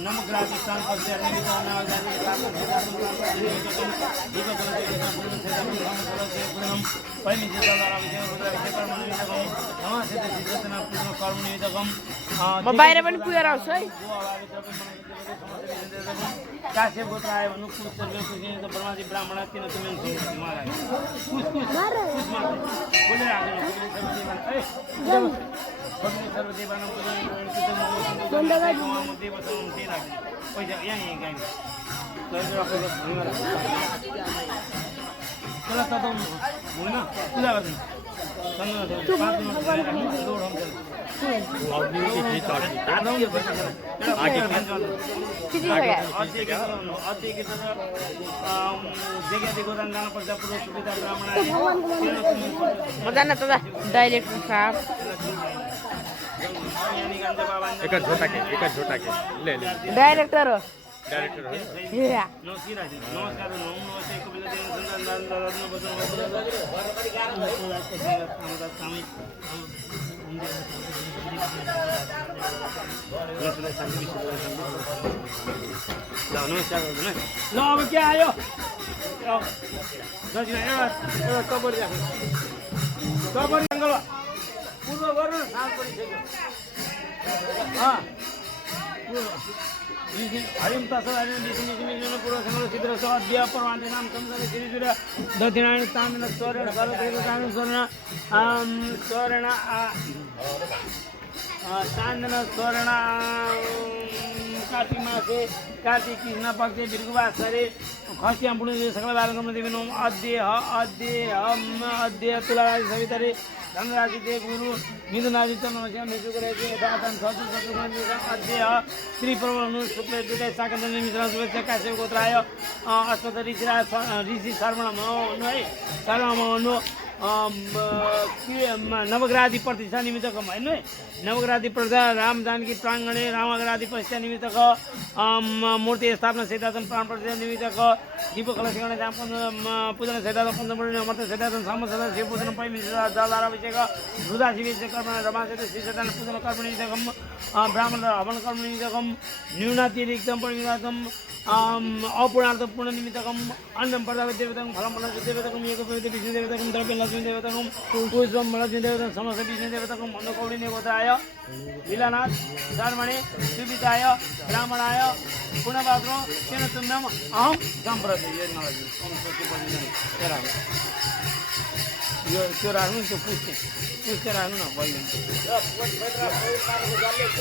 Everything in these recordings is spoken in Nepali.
नमग्रादी स्थान पर से निमित्त अनावजानी स्थापन से बाहिर पनि पुगेर आउँछ है काश्यप गोत्र आयो भन्नु कुछ सर्वे कुछ ब्रह्माजी ब्राह्मण तीन तुमेन महाराज कुछ बोले आगे सर्वदेवानां पैसा यहाँ गाई चला त होइन पूजा गर्नु जान त डाइरेक्ट साहब एक झोटा के ले डाइरेक्टर हो डायरेक्टर हो नमस्कार ल अब के आयो कबडी जङ्गल पूर्व गर्नु न साँझ परिसक्यो हरिम तसल हरिम विष्णु पूर्व सिद्ध अद्य परमान्त नाम संसार श्री दक्षिणायन तामिन स्वर्ण सर्वदेव तामिन स्वर्ण स्वर्ण चांदन स्वर्ण कार्तिक मासे कार्तिक कृष्ण पक्ष भृगुवासरे खस्याम पुण्य सकल बालकम देविनोम अद्य तुलाराशि सवितरे धनराशि देव गुरु मिथुनादि चंद्रमा मृत्यु करायचे यथातन अद्य श्री प्रभु शुक्ल द्वितीय शाकंद मिश्रण शुभेच्छा काश्यप गोत्राय अष्टोत्तरी ऋषि शर्मण है शर्मण नवग्रहादि प्रतिष्ठा निमित्तकम होइन है नवग्रहादि प्रतिष्ठा राम जानकी प्राङ्गणे रामग्रहादि प्रतिष्ठा निमित्तक मूर्ति स्थापना सहितार्थम प्राण प्रतिष्ठा निमित्तक दीप कलशगण पूजन सहितार्थम पञ्चमूर्ति अमर्त सहितार्थम सामसदा शिव पूजन पैमी जलाभिषेक रुद्रा शिवेश कर्म रमा सहित श्री सत्यान पूजन कर्म निमित्तकम ब्राह्मण हवन कर्म निमित्तकम न्यूनातिरिक्तम परिमितार्थम अपूर्णार्थ पूर्ण निमित्तकम अन्नम प्रदाय देवतकम फलम फलम देवतकम एक विष्णु देवतकम द्रव्य लक्ष्मी देवतकम पुष्पम लक्ष्मी देवतकम समस्त विष्णु देवतकम अन्नकौड़ी देवताय लीलानाथ धर्मणे सुविताय ब्राह्मणाय पुण्यपात्रो तेन तुम्यम अहम सम्प्रति यो त्यो राख्नु त्यो पुस्ते राख्नु न पहिले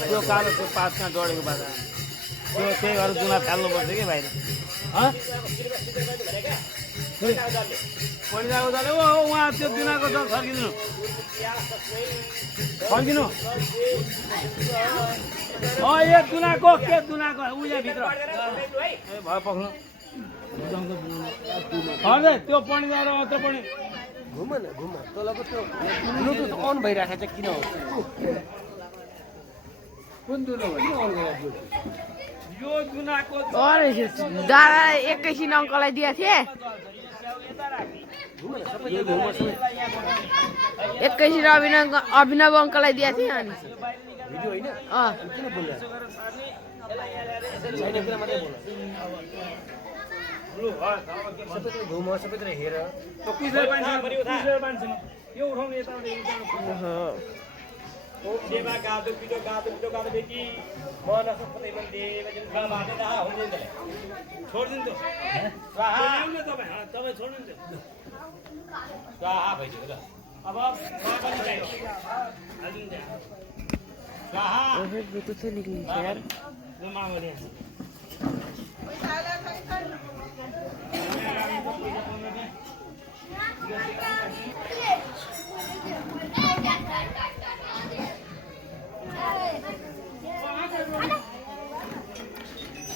त्यो कालो त्यो पातमा डढेको बाजा त्यो त्यही भएर जुना फाल्नुपर्छ कि बाहिर पहिलाको जले ओ उहाँ त्यो जुनाको त फर्किनु ए दुनाको के दुनाको उया भित्र ए भयो पक्नु हजुर त्यो पनि ल्याएर मात्र पनि घुम तलको त्यो ब्लुटुथ अन भइरहेको छ किन हो कुन दुनो हो किन अन गरेको यो दुनाको दादा एकैछिन अङ्कललाई दिएको थिएँ एकैछिन अभिनव अङ्कललाई दिएको थिएँ अनि भिडियो होइन किन सबैतिर घुम सबैतिर हेर यो उठाउनु यता देवा गादो पिडो बेकी मन सबै देव जुन बाबा दा हुँदैन छोड्दिनु त स्वाहा न तपाई छोड्नु त स्वाहा भइसक्यो ल अब बाबा नि चाहियो हालिदिनु त स्वाहा ओहे बुतु चाहिँ निक्लिन्छ यार ल मामले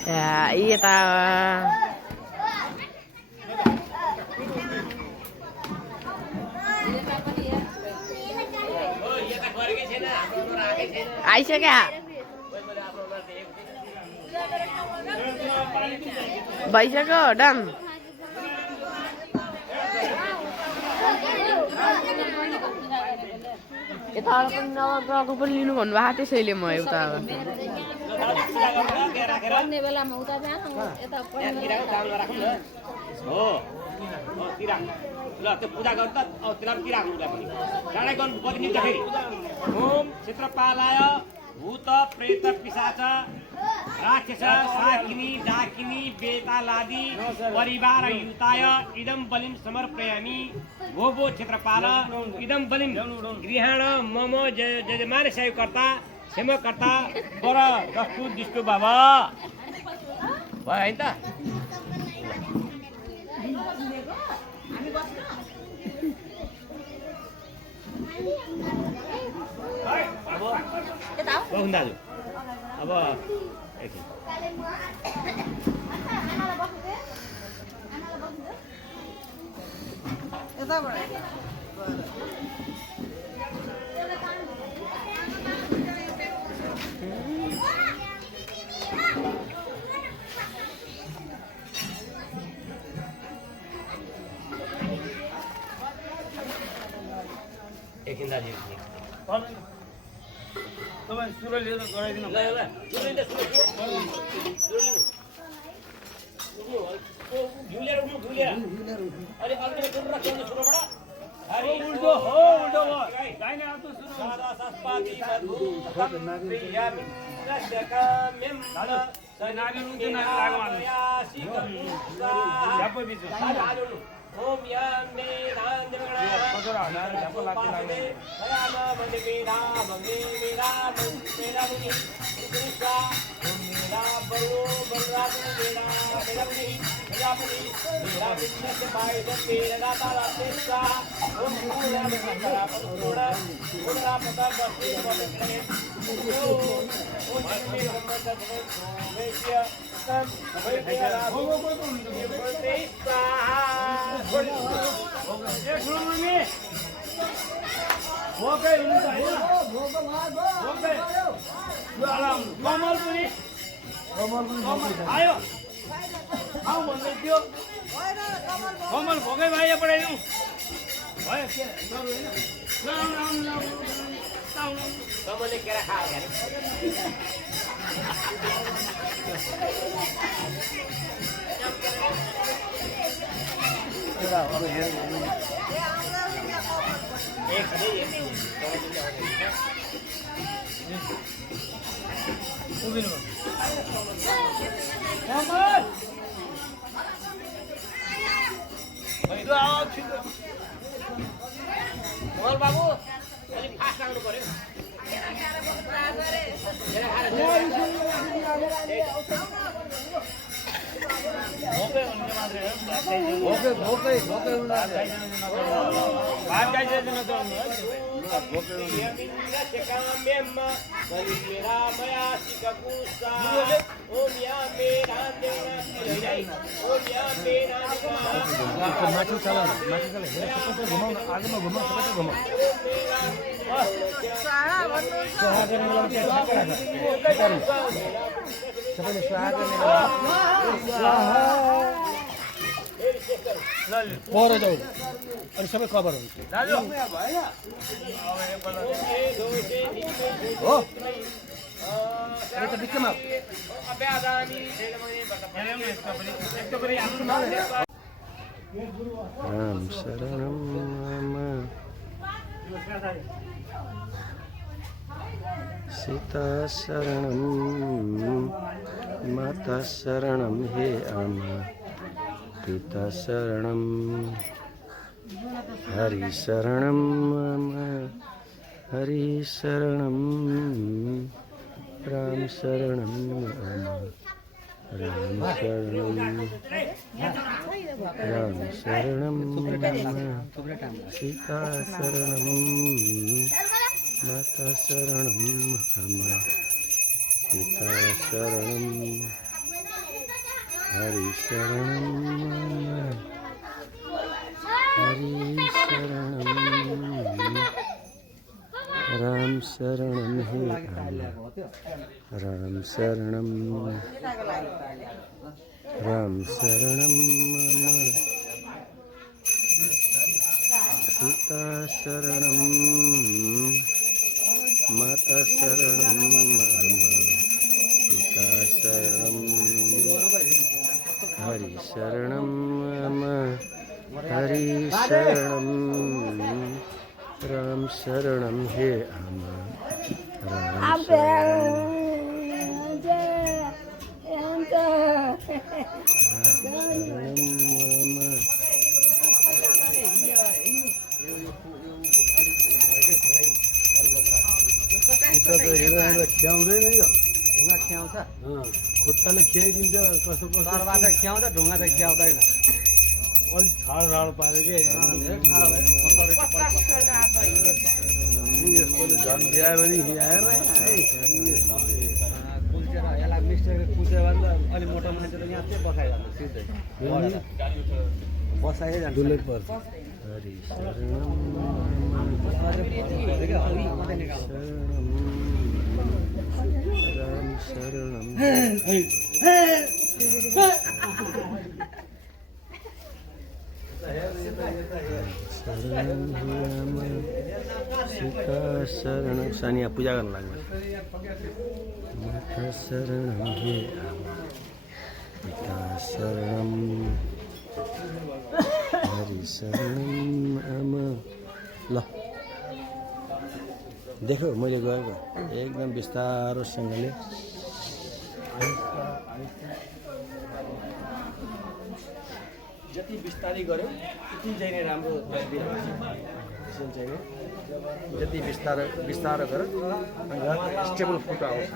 Ya, iya ta. Aisyah kah? Baiknya kok, Dan. यता पनि नवग्रहको पनि लिनु भन्नुभएको त्यसैले म एउटा पढ्ने बेलामा उता जानु यता पढ्ने हो तिरा ल त्यो पूजा गर्नु त त्यसलाई पनि राख्नु उसलाई पनि डाँडै गर्नु पर्ने त फेरि ओम क्षेत्रपालाय भूत प्रेत पिशाच राक्षस साकिनी डाकिनी बेतालादि परिवार युताय इदं बलिं समर्पयामि भो भो क्षेत्रपाल इदं बलिं गृहाण मम जजमान सेवकर्ता क्षेमकर्ता वर दस्तु दिष्टु बाबा भयो है त बस्नु दाजु अब एकछिन एकछिन दाजु तपाईँ सुरु लिएर गराइदिनु ओम यम मे दान देवगणा राम वंदे मेरा मंगे मेरा मेरा मुनि कृष्णा ओम मेरा बलो बलराम मेरा मेरा मुनि मेरा मुनि मेरा विष्णु से पाए जब मेरा दाता रातेसा ओम पूरा मेरा परोड़ा पूरा पता बसे बोले ओम मेरा ब्रह्म वैश्य तम वैश्य राम बोलते स्वाहा कमल भोगै भाइ पढाइदिउँ भयो कमलले केरा खायो बाबु अलिक फास्ट आउनु पर्यो माथि चल सबैलाई घुमाउनु आगोमा घुमाउ सबैलाई घुमाउ स्वाहा गर्ने बेलामा त्यहाँ सबैले स्वाहा गर्ने पर जाऊ अनि सबै कभर हुन्छ हो त बिचमा राम शरणं मम सीता शरणं माता शरणं हे आमा पिता शरणं हरि शरणं मम हरि शरणं राम शरणं मम राम शरणं मम सीता शरणं माता शरणं मम पिता शरणं हरि शरणं मम हरि शरणं राम शरणं हे राम शरणं मम सीता शरणं माता शरणं मम पिता शरणं हरि शरणं मम हरि शरणं राम शरणं हे हम राम शरणं खियाउँदैन यो ढुङ्गा खियाउँछ खुट्टाले खियाइदिन्छ कसो कसो तरबाट खियाउँछ ढुङ्गा त खियाउँदैन अलिक ठाडो पारेको यसकोले झन् बिहायो भने हिँडाएर कुल्चेर यसलाई मिस्टेकले कुल्चेर भने अलिक मोटो मान्छे त यहाँ चाहिँ बसाइजान्छ सिधै बसाइजान्छ दुलै पर्छ हरि शरणं राम शरणं सीता शरणं सानिया पूजा गर्न लाग्नु माता शरणं हे पिता शरणं हरि शरणं आमा ल देखो मैले गएको एकदम बिस्तारोसँगले जति बिस्तारै गऱ्यो त्यति चाहिँ राम्रो चाहिँ जति बिस्तारो गर स्टेबल फोटो आउँछ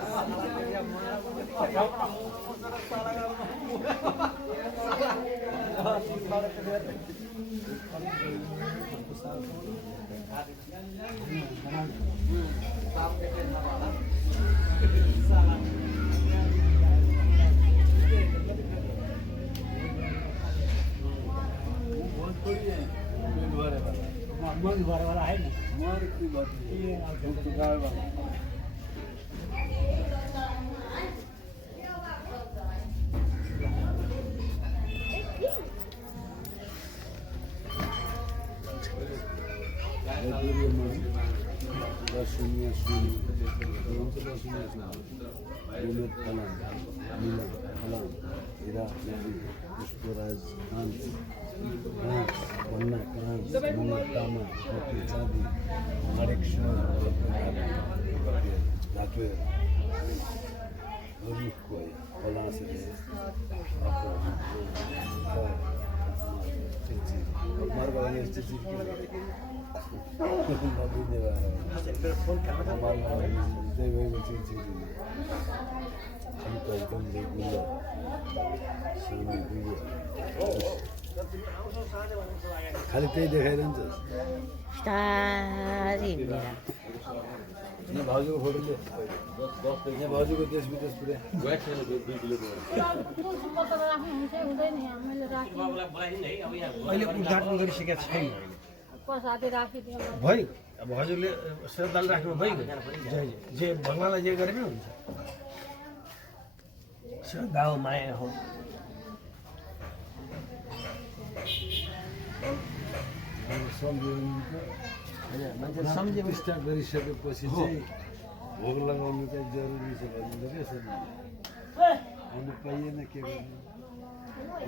पुष्पराज भन्ना काँस मुना तामा कति चाँदी हरेक धातु रुखको पलासले मार्गले चिची नदिने खालि त्यही देखाइरहन्छ यहाँ भाउजूको फोटोले यहाँ भाउजूको देश विदेश पुरै अहिले उद्घाटन गरिसकेका छैन भयो अब हजुरले श्रद्धालु राख्नु भइगयो जे भगवान्लाई जे गरे पनि हुन्छ श्रद्धा हो माया हो मान्छे सम्झे विस्तार गरिसकेपछि चाहिँ भोग लगाउनु चाहिँ जरुरी छ भन्नु के अन्त पाइएन के गर्नु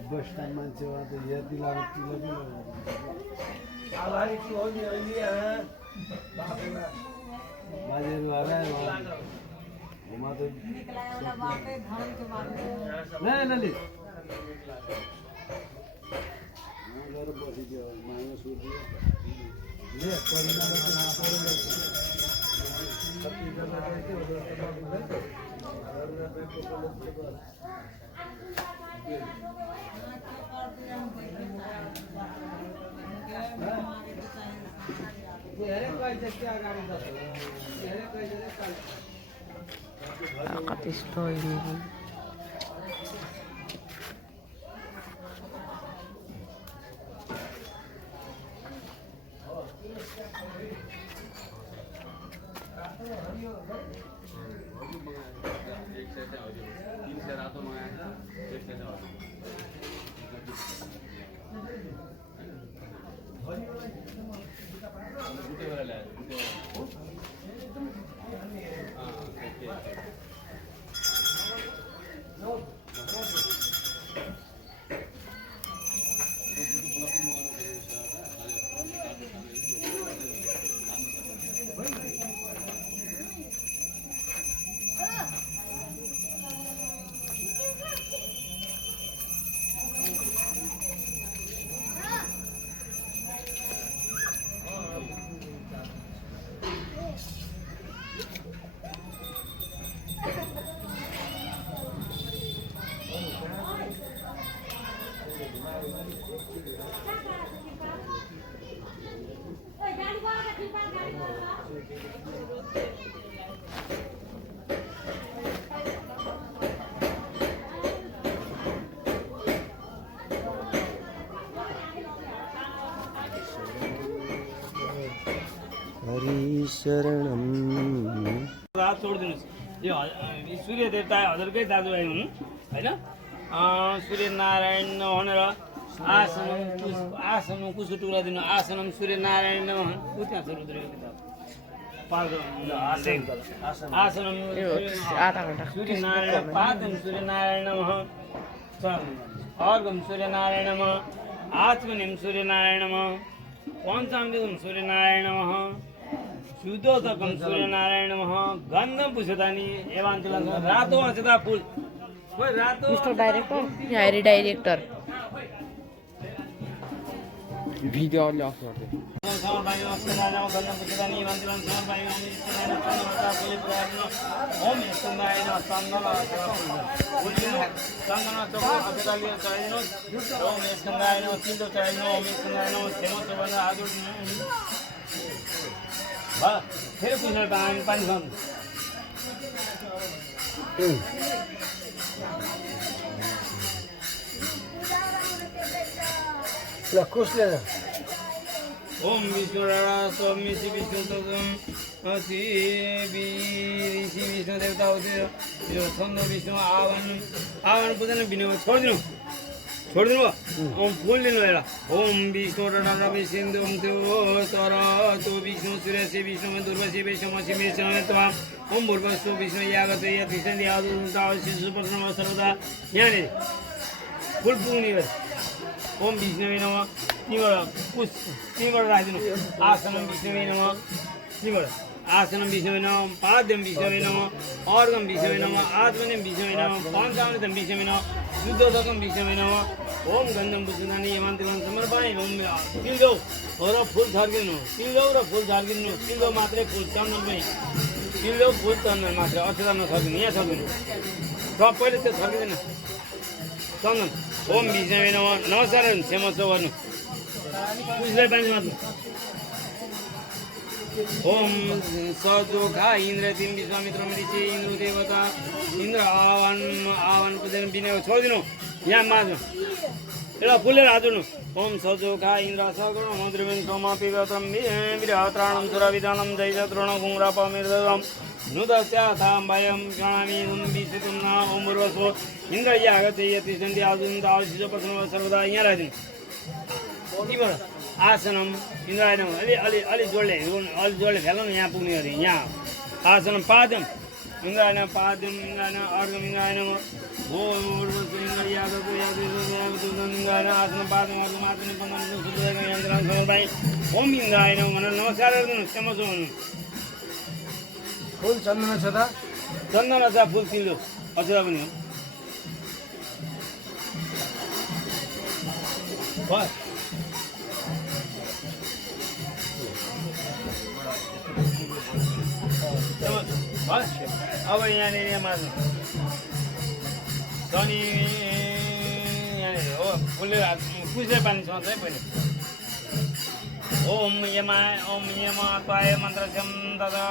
बस्ने मान्छे हो त यति लाग्यो बाजेहरू हरायो घुमा त ललित गएर बसिदियो माया सुर्दियो Kati story ni. रात छोडिदिनुहोस् यो सूर्य देवता हजुरकै दाजुभाइ हुनु होइन सूर्यनारायण भनेर आसनमा कुसको टुक्रा दिनु आसनम सूर्यनारायण त्यहाँ छ आसनम सूर्यनारायण पादम सूर्यनारायण अर्घम सूर्यनारायण आत्मनिम सूर्यनारायण पञ्चामृतम सूर्यनारायण शुद्धोदकम सूर्यनारायण गन्धम पुष्पदानी एवं रातो अक्षता फूल रातो मिस्टर डाइरेक्टर हायरी डाइरेक्टर भिडियो अफ गर्दै फेरि पुछ्नु पानी खानु कसले ओम विष्णु स्वामी श्री विष्णु श्री विष्णु देवता छन्द विष्णु आवन पूजन बिनु छोडिदिनु ओम फूल दिनु एउटा ओम विष्णु रवि सिन्धु तर तो विष्णु सूर्य से विष्णु दुर्गा से विष्णु ओम भूर्भस्व विष्णु यागत शिशु सर्वदा यहाँनिर फुल पुग्ने ओम विष्णुवे नमः तीबाट राखिदिनु आसनम विष्णुवे नमः तीबाट आसनम विष्णुवे नमः पाद्यम विष्णुवे नमः अर्घम विष्णुवे नमः आत्मनिम विष्णुवे नमः पञ्चामृतम विष्णुवे नमः शुद्धोदकम विष्णुवे नमः ओम गन्धम पुष्पदानी यमान्तिमान समर्पयामि ओम तिलगौ र फुल छर्किनु तिलगौ र फुल छर्किनु तिलगौ मात्रै फुल चन्दन पनि तिलगौ फुल चन्दन मात्रै अक्षता नछर्किनु यहाँ छर्किनु सबैले त्यो छर्किँदैन चन्दन ओम विष्णुवे नमः नमस्कार क्षमस्व गर्नु उसलाई पानी मात्नु ओम सजोखा इन्द्र तिन विश्वामित्र मृषि इन्द्र देवता इन्द्र आवन पूजन बिना छोडिदिनु यहाँ माझ्नु एउटा फुलेर हाजुनु ओम सजोखा इन्द्र सगुण मधुरमेन सोमा पिबत्रम विरात्राणम सुरविधानम जैशत्रुण घुङ्ग्रापमिर्दम नुदस्याथां भयं गणामि विष्णुं न ओम पूर्वस्व इन्द्र यागते यति सन्ति आजुन आवशिष प्रथम सर्वदा यहाँ राखिदिनु तिमीबाट आसनम इन्द्राय नमः अलि जोडले फ्याल्नु यहाँ पुग्ने गरी यहाँ आसनम पाद्यम इन्द्राय नमः पाद्यम इन्द्राय नमः अर्घम इन्द्राय नमः इन्द्राय नमः आसनम पाद्यम अर्घम आत्मनि समर्पयामि ओम इन्द्राय नमः भनेर नमस्कार गर्नु क्षमस्व भन्नु फुल चन्दन छ त चन्दन छ फुल तिलो अक्षता पनि हो अब यहाँनिर मार्नु शनि यहाँनिर हो फुलले पुछ्दै पानी छ है पहिले ओम यम त्वाय मन्त्रस्यम तदा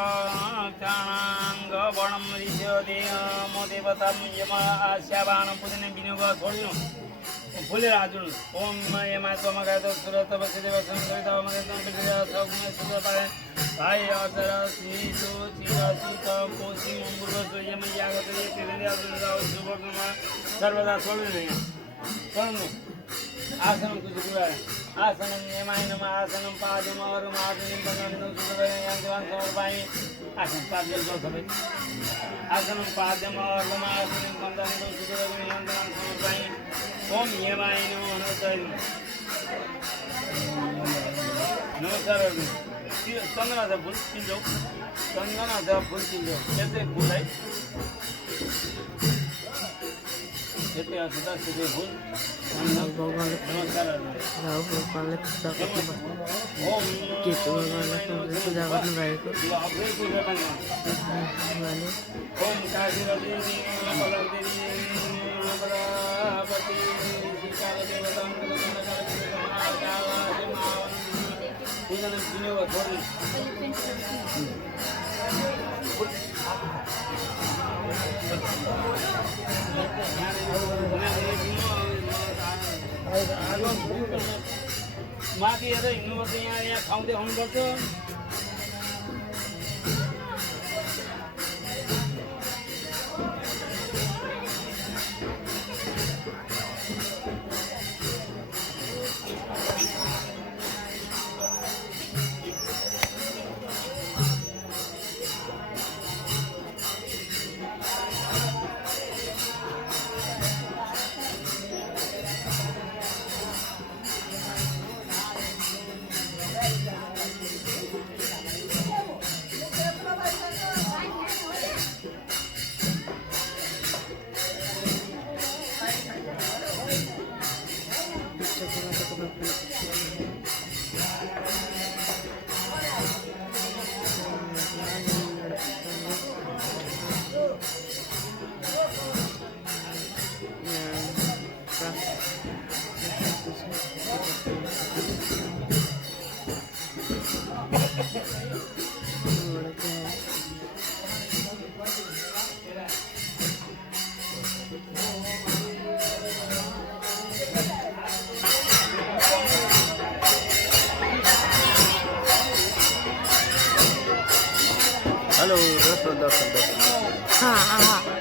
चाणाङ्ग वर्णम ऋष्य म देवता यम आस्यावान पूजने विनियोग छोडिदिनु फुलेर हाजुनु ओम यमा त्वमगाय सुरत बसदेव संस्कृत भाइ अचर श्रीसु चिरचित कोशी मम्बुर्वसु यम यागत सर्वदा छोडिदिनु यहाँ छोड्नु आसनं कुजुकुवाय आसनं यमाय नमः आसनं पादम अरुम आसनं बंदनं सुदुरय यांगवान समर्पामि आसन पादम जो सबै आसनं पादम अरुम आसनं बंदनं सुदुरय यांगवान समर्पामि ओम यमाय नमः नमस्कार नमस्कार चन्दनाचा फुल किलो चन्दनाचा फुल किलो त्यसै फुल है यति असुदा सुदे फुल नमस्कार राहु भगवानले पूजा गर्नु ओम केतु भगवानलाई पूजा गर्नुभएको अग्रै पूजा गर्ने उहाँले ओम काशीरति बलदेवी बलपति सीताले देवतां पूजा ने दिने हो थोड़ी माथि हेरेर हिँड्नुपर्छ यहाँ खाउँदै आउनुपर्छ हेलो दर्शन हाँ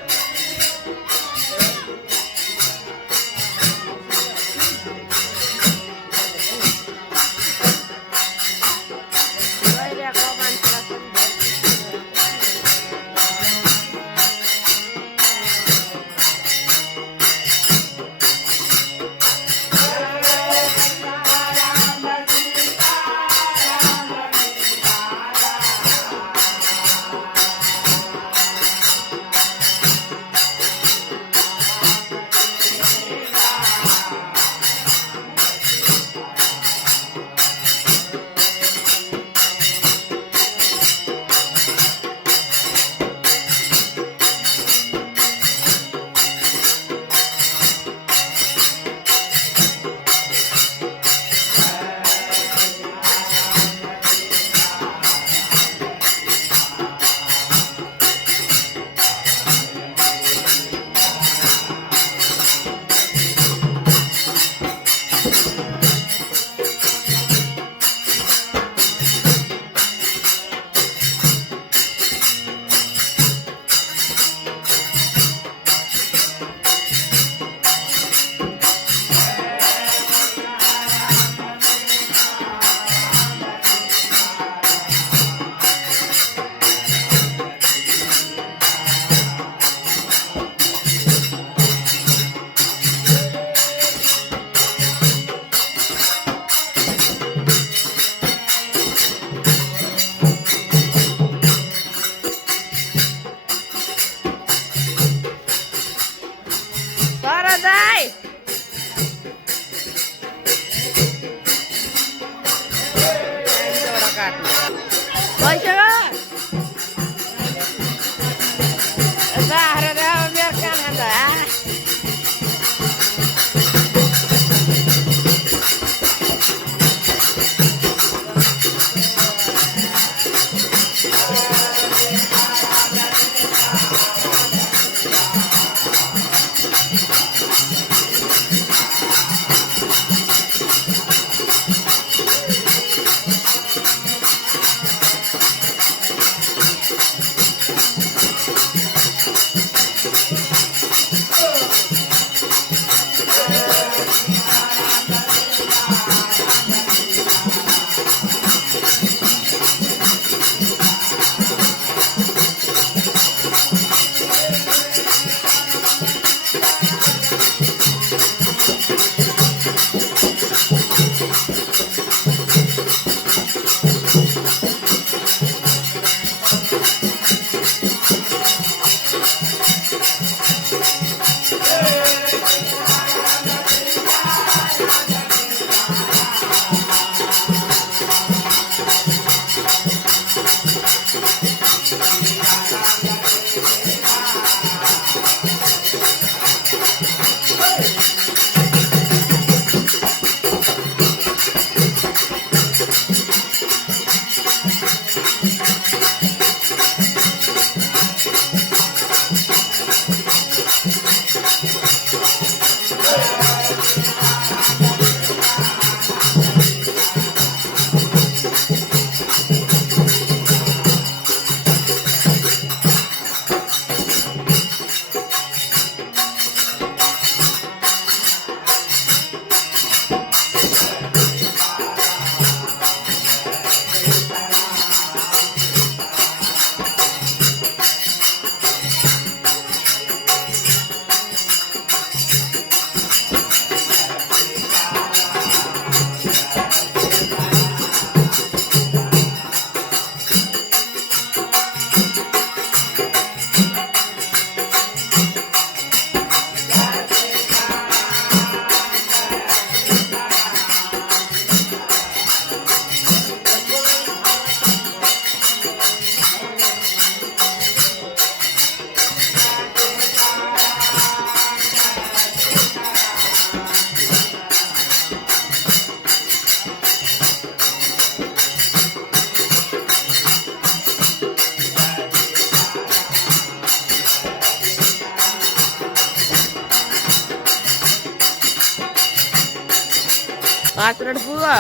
काकरड पुगा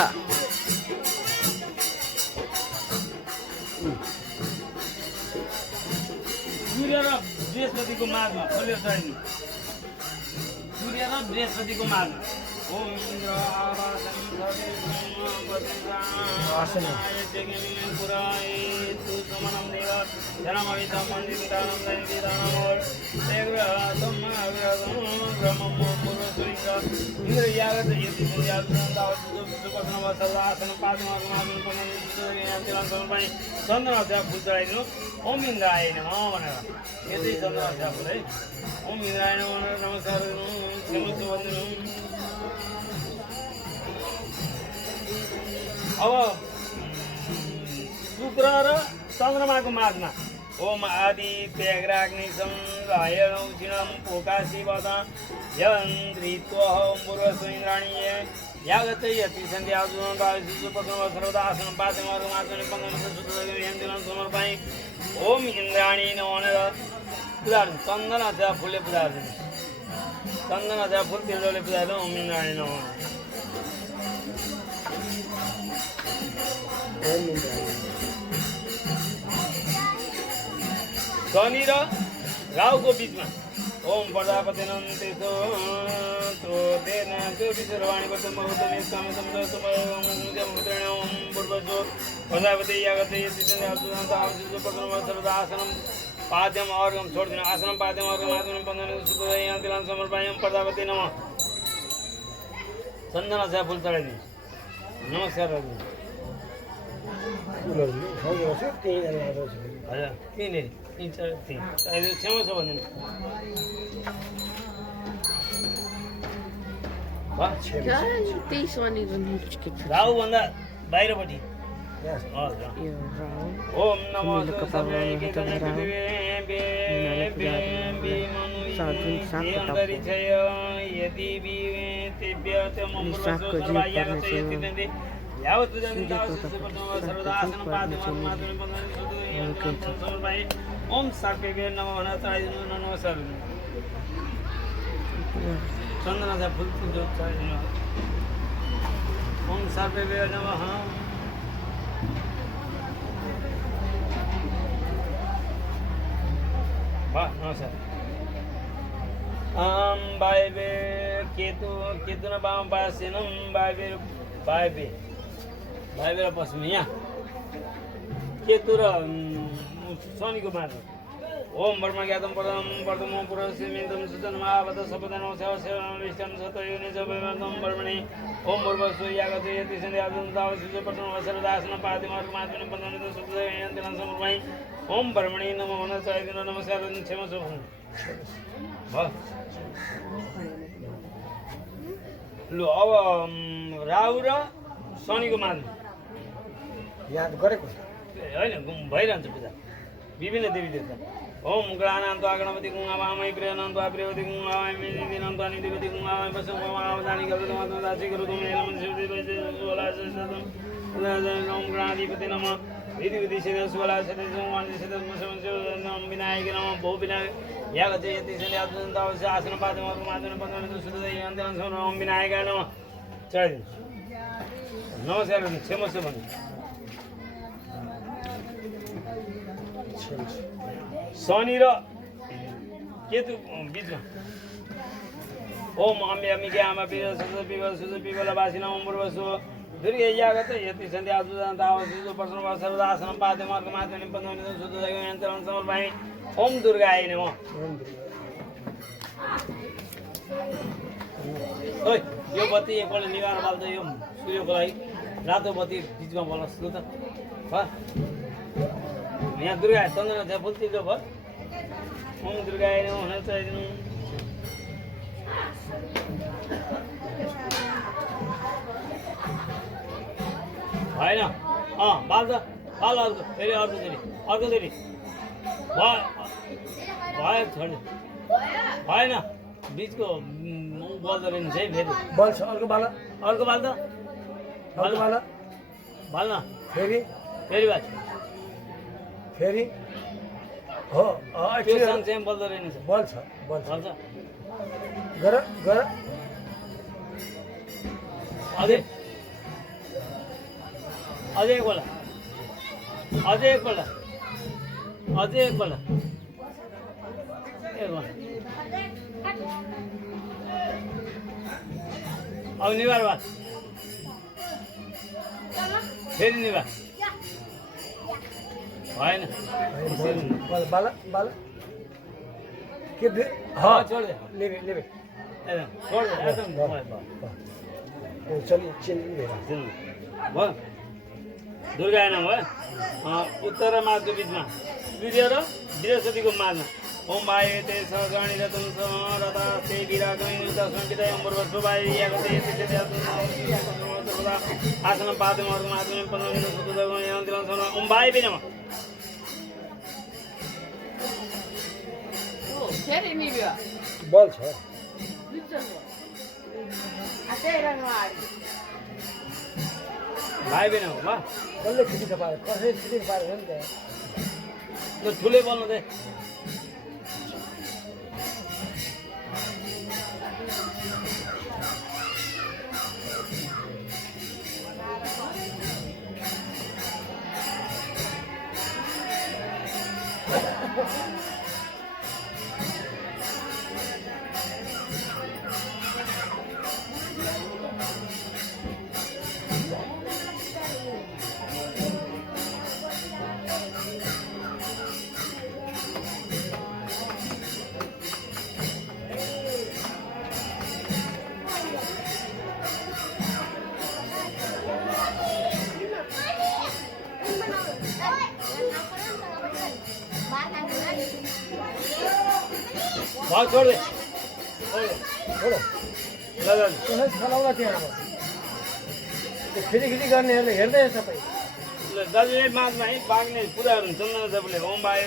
सूर्य र बृहस्पतिको माझमा फल्यो चढ्ने सूर्य र बृहस्पतिको माझमा ओम इन्द्र चन्द्रमा फुल चढाइदिनु ओम इन्द्राय नमः भनेर यतै चन्द्रमा फुल है ओम इन्द्राय नमः नमस्कार अब शुक्र र चन्द्रमाको माझमा ओम आदित्यग्राग्निसं रायणौषिणं पोकाशिवत यन्त्रित्वहं पूर्वस्वेन्द्राणीय यागते यति सन्ध्यासुनं बालशिशुपद्मं सर्वदासनं पादमार्गमार्गने पङ्गमसुतयन्तिनं समर्पयामि ओम इन्द्राणी नमः पूजा चन्दनाचा फुलले पूजा गर्नु चन्दनाचा फुल तेलले पूजा गर्नु ओम इन्द्राणी नमः शनि र राहुको बिचमा ओम प्रजापतिनं तेसो तेन ज्योतिषवाणी वर्तमौतमे कामसमुद्रसमयमुद्रेण ओम पूर्वजो प्रजापति यागते सर्वदासनं पाद्यम अर्घम छोडिदिनु आसनं पाद्यम अर्घम आसनं बन्धन सुखदयन्तिलां समर्पयामि प्रजापति नमः चन्दनाचा फुल चढाइदिनु नमस्कार हजुर त्यहीँनिर अहिले छेउमा छ भनिदिनु राहुभन्दा बाहिरपट्टि ओम नमो ओम सर्पेभ्य नमः भनेर चढाइदिनु नमस्कार चन्दनाचा फुल चढाइदिनु ओम सर्पेभ्य नमः नमस्कार वायवे केतु केतु न वाम वासेनम वायवे वायवे वायवे र पश्चिम यहाँ केतु र शनिको माझमा ओम ब्रह्म ज्ञातम परम परतमो पुरस्मितम सुतनमावत सपदनो सेवसेवनिष्ठं सतयोनि जपवेदं ब्रह्मणि ओम भूर्भुवस्सु यागते यति संध्यावन्ततावसुज पठनं वसरदासन पातिमार्गमात्मनि पन्दनित सुतयन्तिनं समर्पयामि ओम ब्रह्मणि नमो वनसायिनो नमस्कार क्षमसु ल अब राहु र शनिको माझ याद गरेको होइन भइरहन्छ पूजा विभिन्न देवी देवता ओम ग्रहणान्त गणपति गुङ्गावामै प्रियनन्त प्रियवती गुङ्गावामै दिनन्त निधिपति गुङ्गावामै पशुमावधानी गरुडमाता दासी गरुडम एलमन शिवदेव ओम गणाधिपति नमः विधि सिद्ध सुवला सिद्ध सोमवार सिद्ध नम विनायक नमः भो विनायक यागते यति संध्यावन्ततावस्य आसन पादमार्गमात्मनि पन्दनित सुतयन्तिनं समर्पयामि ओम विनायकाय नमः चढाइदिनु नमस्कार क्षमस्व भन्नु शनि र केतु बिचमा ओम अम्बे अम्बिके आमा पिबल वासिना ओम पूर्वसु दुर्गे यागत यति सन्ध्या आसुदावसु प्रसन्न सर्वदासनं पादमार्गमात्मनि पन्दनित सुतयन्तिनं समर्पयामि ओम दुर्गाय नमः ओइ यो बत्ती एकपल्ट निभाएर बाल्छ यो सूर्यको लागि रातो बत्ती बिचमा बल्छ त यहाँ दुर्गा चन्द्र छ फुल तिर्छ भयो ओम दुर्गा हुन चाहिदिनु होइन बाल्छ बाल अर्को फेरि अर्कोचोटि भयो छोड्नु भएन बिचको बल्दो रहेछ है फेरि बल्छ अर्को बाल बाल्न फेरि बाल फेरि हो त्यो सँगसँगै बल्दो रहेछ बल्छ गर अझै एकपल्ट अब निवार बात फेरि निवार भएन बाल के छोड दे लेबे छोड दे एकदम चलिए भयो दुर्गा नाम भयो उत्तर र माझको बिचमा सूर्य र बृहस्पतिको माझमा ओम वाय ते सगणि रतन रता ते विरागणि दशमपिता अम्बरवस्व वाय यागते ते आसन पादमार्गमात्मनि पन्दनित सुतयन्तिनं समर्पयामि ओम वाय नमः फेरि निभ्यो बल्छ भाइ बहिनी हो कसले फिटिङ पारेको कसरी फिटिङ पारेको नि त ठुलै बोल्नु दे भाग छोड़ दे छोडो ल ल कसरी चलाउला त्यहाँ अब त्यो खिटी गर्नेहरूले हेर्दै सबै ल दाजुले माझमा है बाग्ने पुराहरू हुन्छ नि सबैले ओम भाइ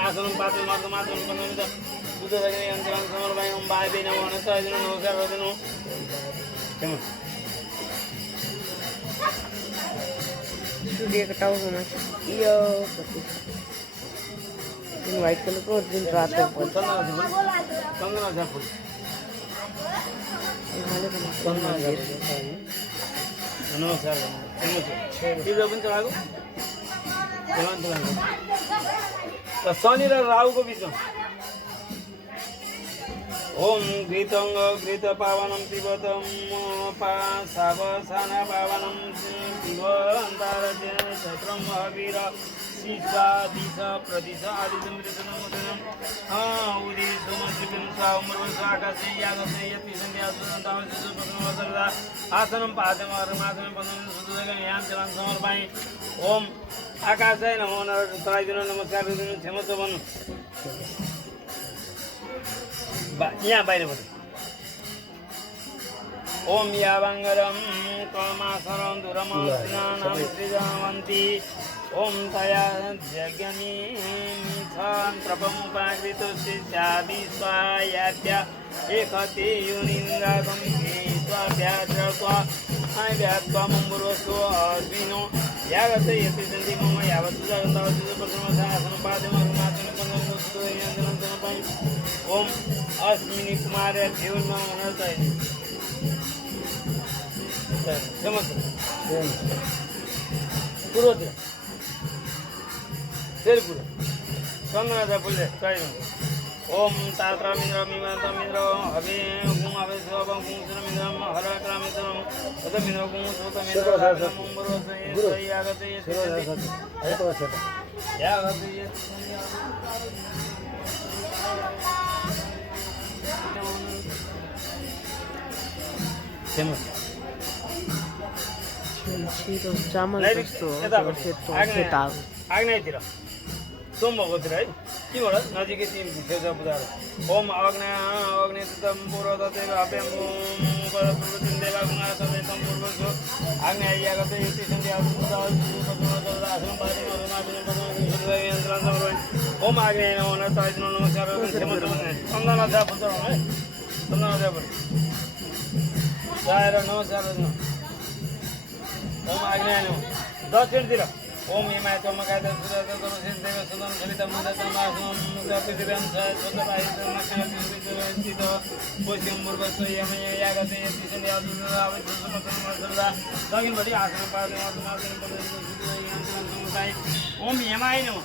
आसन पात्र मात्र मात्र बुद्ध समर्पयामि ओम भाइ बहिनी हुन चाहिदिनु नमस्कार गरिदिनु सूर्यको टाउकोमा यो जुन व्हाइट कलरको जुन रातो चन्दना छ फुल नमस्कार पिज्जा पनि चलाएको शनि र राहुको बिचमा ओम घृतंग घृत पावनम पिबतम सावसाना पावनम पिबंतारते चत्रम महावीर शिषा दिशा प्रदिशा आदि समृद्धनम उदि सुमत्रिपिं साउमर्वस आकाशे यागसे यति संध्या सुनतावसे सुपसमसरदा आसनं पादम अरमासनं पदं सुदगं यां चलं समर्पयामि ओम आकाशाय नमो नमः नमस्कार क्षमस्व भन्नु यहाँ बाहिर बस्नु ओम यावाङ्गरं कमासरं दुरमस्नानं सृजवन्ति ओम तया जगनी मिथान प्रपमुपाकृतस्य विश्वायाद्य एकते युनिन्द्रागं स्वाभ्याद्रत्वा अव्यात्वमम्बुरस्व अस्मिनो यावत् यति सन्ति मम यावत् जगतावत् प्रथमसासनं पादमरुमासनं पन्दं समर्पयामि ओम अस्मिनि कुमारे जीवन में होना चाहिए समझ पूरा दिन फिर पूरा कन्ना जा बोले चाहिए ओम तात्रा मिंद्र मिमाता मिंद्र हवे गुम हवे सब गुम सुन मिंद्र हर क्राम मिंद्र अद मिंद्र गुम सुत मिंद्र मुंबरो से यागते ये यागते ये छिटो चामल जस्तो सेतो सेता आग्नेयतिर सोम भगवतिर है के नजिकै छेउछ बुझाएर ओम अग्ने अग्नेतम पूर्वदेव अभ्यम पूर्वतिन देवा गुणा सदैतम पूर्वसो आग्नेय यागते युति सन्ध्या ओम आग्नेय नमो नमः नमस्कार चन्दन अध्याय पुत्र है चन्दन अध्याय जाएर नमस्कार ओम आग्नेय नमः दक्षिणतिर ओम हिमाय चमकाय सुरत गुरुसिन देव सुदम सलित मन्दतमासम गतिदिव्यं सत्सदायित पश्चिम पूर्वस्व यमय यागते यति सन्ध्या दुर्गा दक्षिणपट्टि आसन पादे ओम हिमाय नमः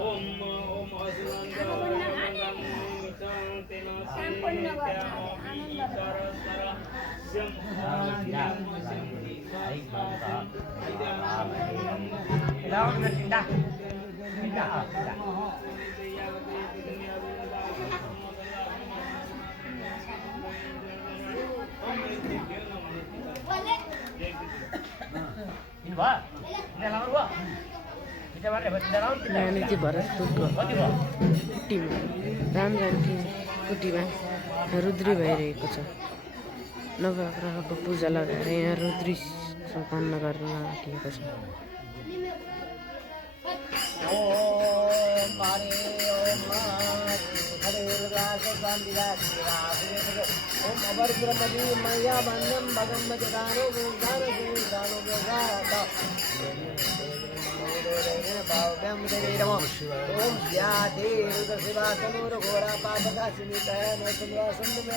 ओम ओम नानीजी भरतपुरको कुटीमा राम जानकी कुटीमा रुद्री भइरहेको छ नवग्रहको पूजा लगाएर यहाँ रुद्री सम्पन्न गर्न आँटिएको छ ओम ज्ञाते रुद्रशिवासनोर घोरा पापकाशिनीतः रुद्री सम्पन्न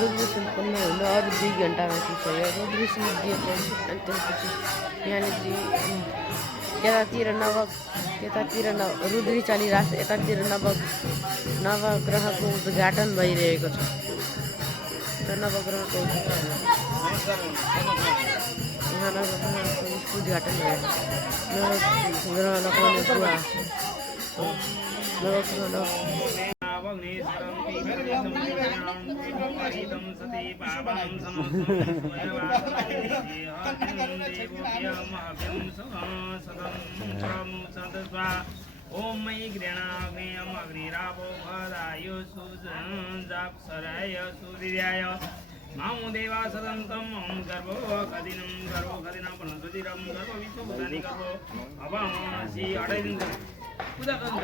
हुन अरू 2 घन्टा बाँकी छ यो रुद्री सिद्धिएपछि अनि त्यसपछि यहाँनिर यतातिर रुद्री चलिरहेको छ यतातिर नवग्रहको उद्घाटन भइरहेको छ नवग्रहको उद्घाटन यहाँ नवग्रहको उद्घाटन भयो नवग्रह लगाउने बुवा नवग्रह ओम मयि घृणाग्नेयम अग्निरावो भदायो सुजापसराय सुदिर्याय मामो देवा सदन्तं गर्भो खदिनं वनस्पतिरं गर्भविश्वभूतानि गर्भो अवांसि अडैदिन्छ पूजा गर्नु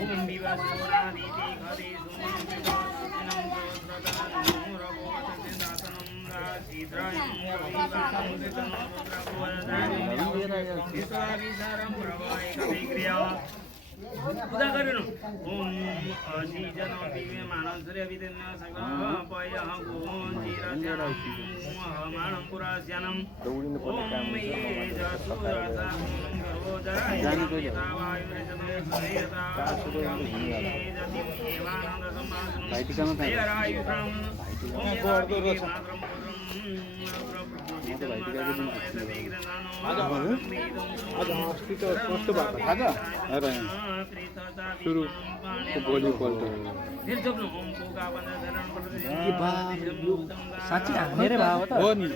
ओम विवाह सोरादिति खदे पूजा गर्नु ओम अजीजन दिव्य मानव सूर्य विदिन्न सकल पय गुण जिरजनम मानम पुरास्यनम ओम ये जसुरसा गर्भोदराय वायुरजनम सयता सुरम ये जतिम एवानंद समासनं तेरायुषं ओम मातरम आज अस्ति त कस्तो भएको थाहा छ हेर सुरु भोलि पल्ट साँच्चै हानेरै भएको त हो नि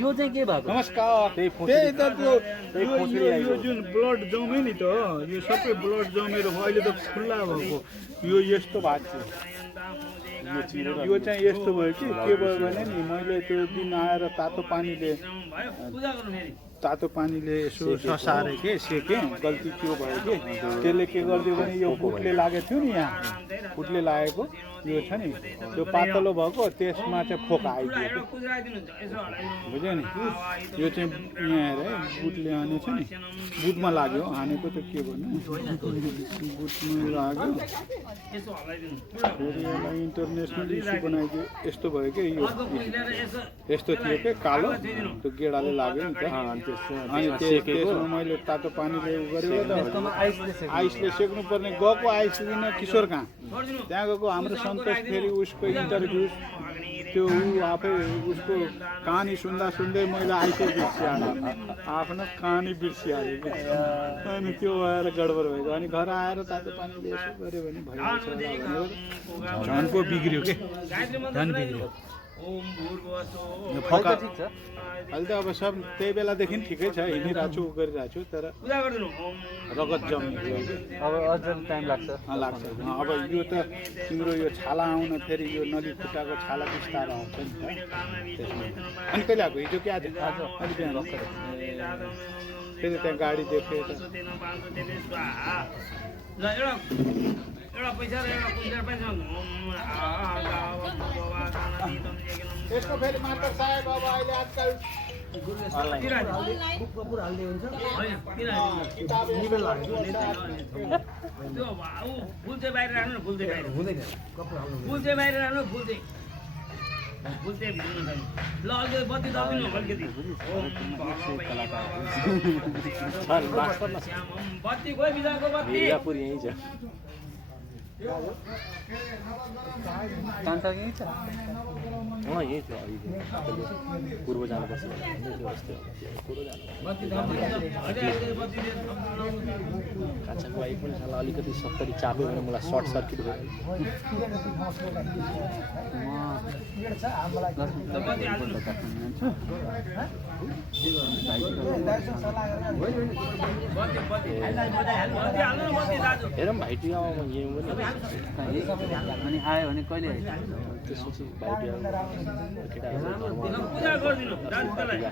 यो चाहिँ के भएको नमस्कार त्यही त त्यो यो जुन ब्लड जम्यो नि त यो सबै ब्लड जमेर अहिले त खुल्ला भएको यो यस्तो भएको थियो यो चाहिँ यस्तो भयो कि के भयो भने नि मैले त्यो दिन आएर तातो पानीले यसो ससारेँ के सेकेँ गल्ती त्यो भयो कि त्यसले के गरिदियो भने यो गुटले लागेको थियो नि यहाँ गुटले लागेको यो छ नि त्यो पातलो भएको त्यसमा चाहिँ फोका आइदियो बुझ्यो नि यो चाहिँ यहाँ हेर है बुटले हानेछ नि बुटमा लाग्यो हानेको त के भन्नु बुटमा लाग्यो फेरि यसलाई इन्टरनेसनल इस्यु बनाइदियो यस्तो भयो कि यो यस्तो थियो कि कालो त्यो गेडाले लाग्यो नि त अनि त्यसमा मैले तातो पानीले उ गरेको त आइसले सेक्नु पर्ने गएको आइस लिन किशोर कहाँ त्यहाँ गएको हाम्रो सन्तोष फेरि उसको इन्टरभ्यू त्यो ऊ आफै उसको कहानी सुन्दै मैले आइसै बिर्सिहालेँ आफ्नो कहानी बिर्सिहालेँ कि अनि त्यो भएर गडबड भएको अनि घर आएर तातो पानीले यसो गऱ्यो भने भइहाल्छ झन् पो बिग्रियो के झन् बिग्रियो अहिले त अब सब त्यही बेलादेखि ठिकै छ हिँडिरहेको छु गरिरहेको छु तर रगत जम्यो अब अझ टाइम लाग्छ लाग्छ अब यो त तिम्रो यो छाला आउन फेरि यो नली खुट्टाको छाला बिस्तारो आउँछ नि त त्यसमा अनि कहिले आएको हिजो कि आज अलि बिहान फेरि त्यहाँ गाडी देखेँ त एउटा पैसा र एउटा कुन्जर पनि यसको फेरि मात्र साहेब अब अहिले आजकल फुल चाहिँ बाहिर राख्नु न फुल चाहिँ बाहिर राख्नु फुल चाहिँ भिज्नु नथाल्नु ल अलिकति बत्ती दबिनु अलिकति बत्ती खोइ बिजाको बत्ती यहीँ छ कान्छा यहीँ छ यहीँ छ पूर्व जानुपर्छ कान्छाको लागि पनि साला अलिकति 70 चाप्यो भने मलाई सर्ट सर्किट भयो हेरौँ भाइटी अनि आयो भने कहिले त्यसपछि भाइटी पूजा गरिदिनु पूजा गरिदिनु दाजु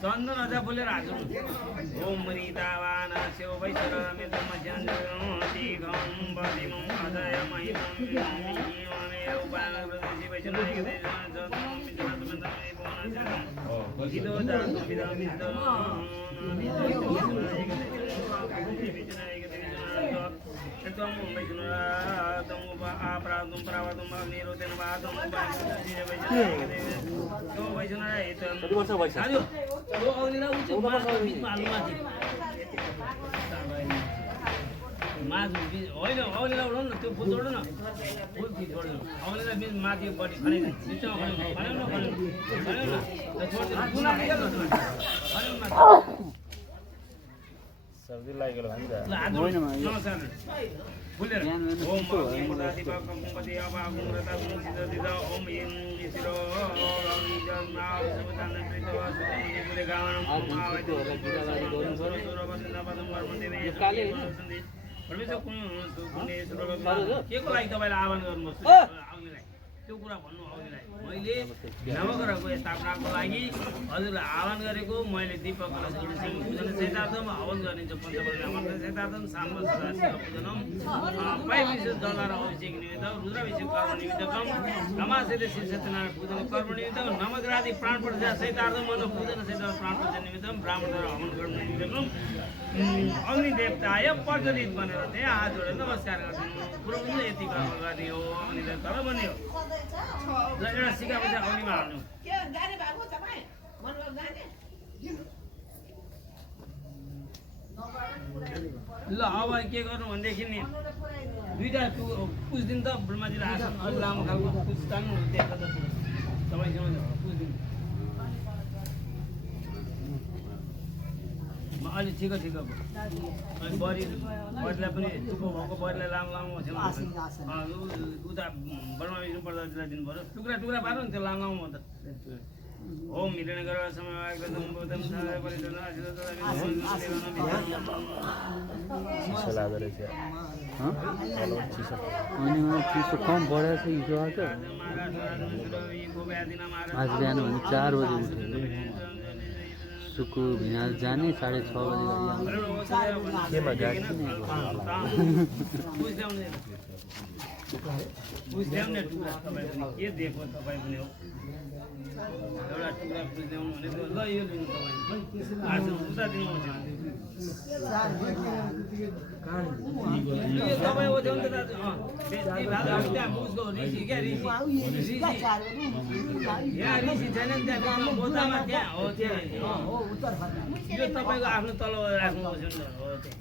चन्दन अझा बोलेर हाजु ओम रितावान सेव वैश्वर मेत मध्यन्ति गम बदिमं अजय महितं मने उपान प्रदेशि वैश्वर नायकते जतम मिजन सुमन्तमे बोन जिदो जातु विदामित तम वैष्णुरा तम अपराधम प्रावतम अग्निरोधन वादम तो वैष्णुरा एतम आजो तो अग्निरा उच्च बाँसको बिचमा हाल्नु माथि माथि होइन अगाडिलाई उठाउनु न त्यो फुल छोड्नु न फुल छोड्नु अगाडिलाई मिस माथि बढी खने बिचमा खन्यो न छोडिदिनु कुना खन्यो सर्दी लागेको हो नि त नमस्कार फुलेर ओम गणपति गणपति अब गुणरता गुणसिद्ध ओम यं ईश्वरो जन्मा समुदान प्रीतवा सुमति पुरे गावनं आवाइतो रकिदारी गौरव सुरवन्दना पदम वर्मदेवे काले परमेश्वर कुन कुने सुरवन्दना के को लागि तपाईलाई आह्वान गर्नुहोस् आउनेलाई त्यो कुरा भन्नु आउनेलाई मैले नवग्रहको स्थापनाको लागि हजुरलाई आह्वान गरेको मैले दीपक कलश सिंह पूजन सहितार्थम हवन गरिन्छ पञ्चवर्ण मन्त्र सहितार्थम साम्ब सदाशिव पूजनम पाइविशेष जलार अभिषेक निमित्त रुद्राभिषेक कर्म निमित्तकम नमासेते श्री सत्यनारायण पूजन कर्म निमित्त नवग्रहादि प्राण प्रतिष्ठा सहितार्थम मन पूजन सहित प्राण प्रतिष्ठा निमित्तम ब्राह्मणद्वारा हवन कर्म निमित्तकम अग्नि देवताय प्रज्वलित बनेर त्यहाँ हात जोडेर नमस्कार गर्दिनु पुरोहितले यति कर्म गर्ने हो अनि तर भन्यो ल एउटा सिकापछि अग्निमा हाल्नु ल अब के गर्नु भनेदेखि नि दुईटा पुज्दिनु त ब्रह्माजीले आसन अलि लामो खालको पुज तान्नु देखा त तपाईँसँग पुज्दिनु अलि ठिक अनि बडीलाई पनि टुप्पो भएको बडीलाई लामो लामो उता बर्मा विष्णु प्रजातिलाई दिनु पऱ्यो टुक्रा टुक्रा पार्नु नि त्यो लामो लामो त ओम मिलन गरेर समय चिसो कम बढेको छ हिजो आज बिहान भने 4 बजे उठेको सुकु भिनाल जाने 6:30 बजे केमा गएको बुझ्दैउने टुक्रा तपाईँ के दिएको तपाईँ पनि हो एउटा टुक्रा बुझ्दैउनु भनेको ल यो लिनु तपाईँ आज उता दिनुहुन्छ तपाईँ ओछ्याउनु त दाजु त्यहाँ बुझ्दो ऋषि क्या ऋषि यहाँ ऋषि छैन नि त्यहाँ बोतामा त्यहाँ हो त्यहाँ यो तपाईँको आफ्नो तल राख्नु ओछ्याउनु हो त्यहाँ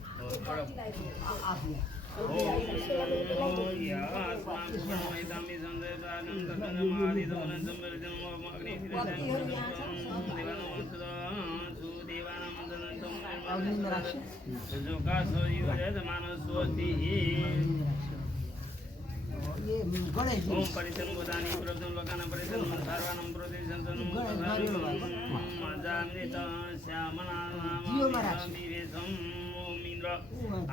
ओम परिचन गोदानी प्रभुं लोकानां परिचन सर्वानां प्रदेशन्तनं जामनित श्यामनानां विवेशं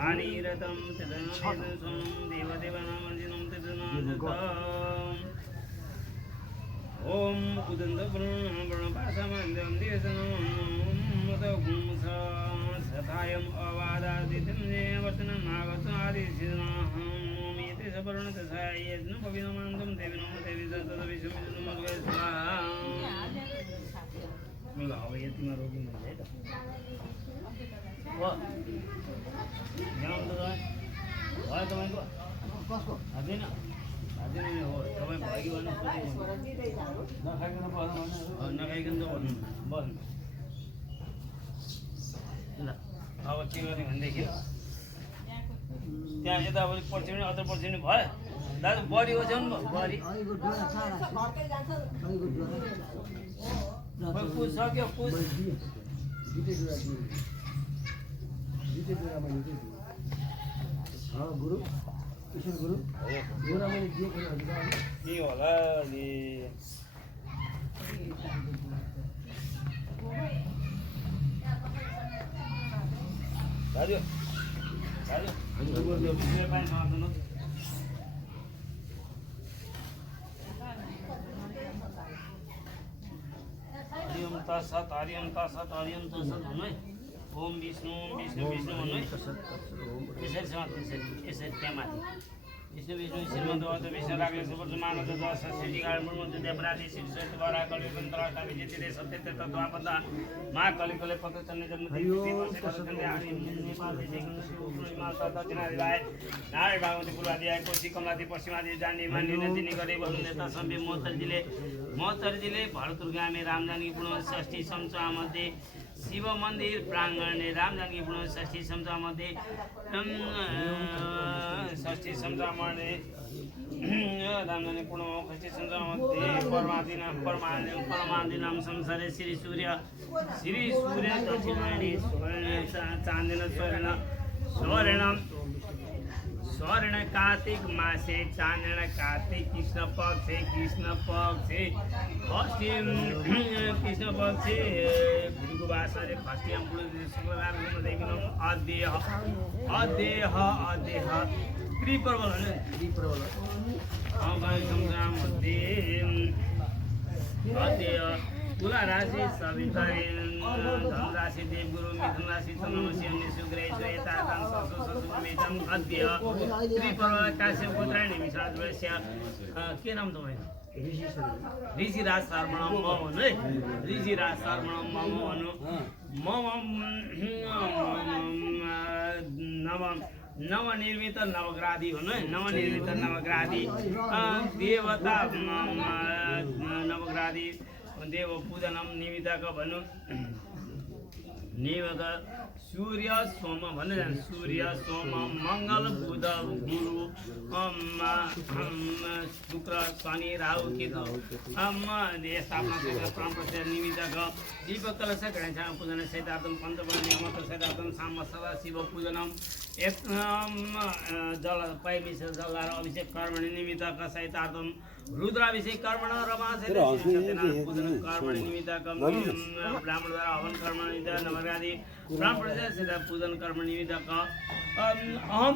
आनीरतं तदनं देवदेवानां मञ्जिनं तदनं ओम उदन्त प्रणपासमन्दं दिवसनं मुदगुंस सथायम् अवादादितं वर्तनं नागतं आदिशिनः ओमिति सपर्णतसायेन पविनमन्तं देविनं देवी तदविशुमिनं स्वाहा ल अब यतिमा रोकिनु है त हो जाम त भयो तपाईको कसको हाजिन हो तपाईँ भागी भन्नु नखाइकन बस्नु नखाइकन त बस्नु ल अब के गर्ने भनेदेखि त्यहाँ यतापट्टि पर्छ भने अत्र पर्छ भने भयो दाजु बढी ओछ्याउनु भयो बढी पुज सक्यो पुज गुरु किशोर गुरु मैले के होला नि दाजु पानी मार्नु हरियम तसत भन्नु है ओम विष्णु विष्णु विष्णु भन्नु है त्यसरी यसरी त्यहाँ माथि विष्णु विष्णु श्रीमन्त विष्णु राख्ने सुवर्ष मानव दश श्री मूर्मन्त देवराजी श्री श्रेष्ठ वरा कलि कन्तराष्टामि जितिले सत्य तत्त्वापदा मा कलि कले पत्रचन्ने जन्म नारायण भागवती पूर्वादि कोशी कमलादि पश्चिमादि जानी मान्य दिने गरे नेता सम्भ्य मोहत्तरजीले भरतुर गामे रामजानकी पूर्ण षष्ठी संसामध्ये शिव मन्दिर प्राङ्गणे राम जानकी पूर्ण षष्ठी सम्झामध्ये षष्ठी सम्झामध्ये राम जानकी पूर्ण षष्ठी सम्झामध्ये परमादिनाम संसारे श्री सूर्य दक्षिणायणी चाँदेन स्वर्ण कार्तिक मासे चाँदेन कार्तिक कृष्ण पक्षे षष्ठी कृष्ण पक्षे भृगुवासरे षष्ठ्यां पुरुषदेविनम् अद्येह त्रिप्रबल मध्ये अद्येह तुला राशि सवितरे धन राशि देवगुरु मिथुन राशि चन्द्रमसी अन्य शुक्रेश यतादं ससुमेतं अद्य त्रिपर्व काश्यप गोत्राणि मिश्राद्वस्य के नाम तपाईको ऋषिराज शर्मणम म भन्नु है ऋषिराज शर्मणम मम भन्नु नवनिर्मित नवग्रादी भन्नु है नवनिर्मित नवग्रादी देवता नवग्रादी देव पूजनम निमित्तको भन्नु निमित्त सूर्य सोम भन्नु सूर्य सोम मङ्गल बुध गुरु शुक्र शनि राहु केतु स्थापना परम्परा निमित्तको दीप कलश गणेश पूजन सहितार्थम पञ्चवर्ण नियमत सहितार्थम साम सदा शिव पूजनम जल पैमिस जलधार अभिषेक कर्मणि निमित्तका सहितार्थम रुद्राभिषेक कर्मण रमा सत्यनारायण पूजन कर्मणि निमित्तकम ब्राह्मणद्वारा हवन कर्म निमित्त नवग्रादी ब्राह्मण सदा पूजन कर्म निमित्तक अहम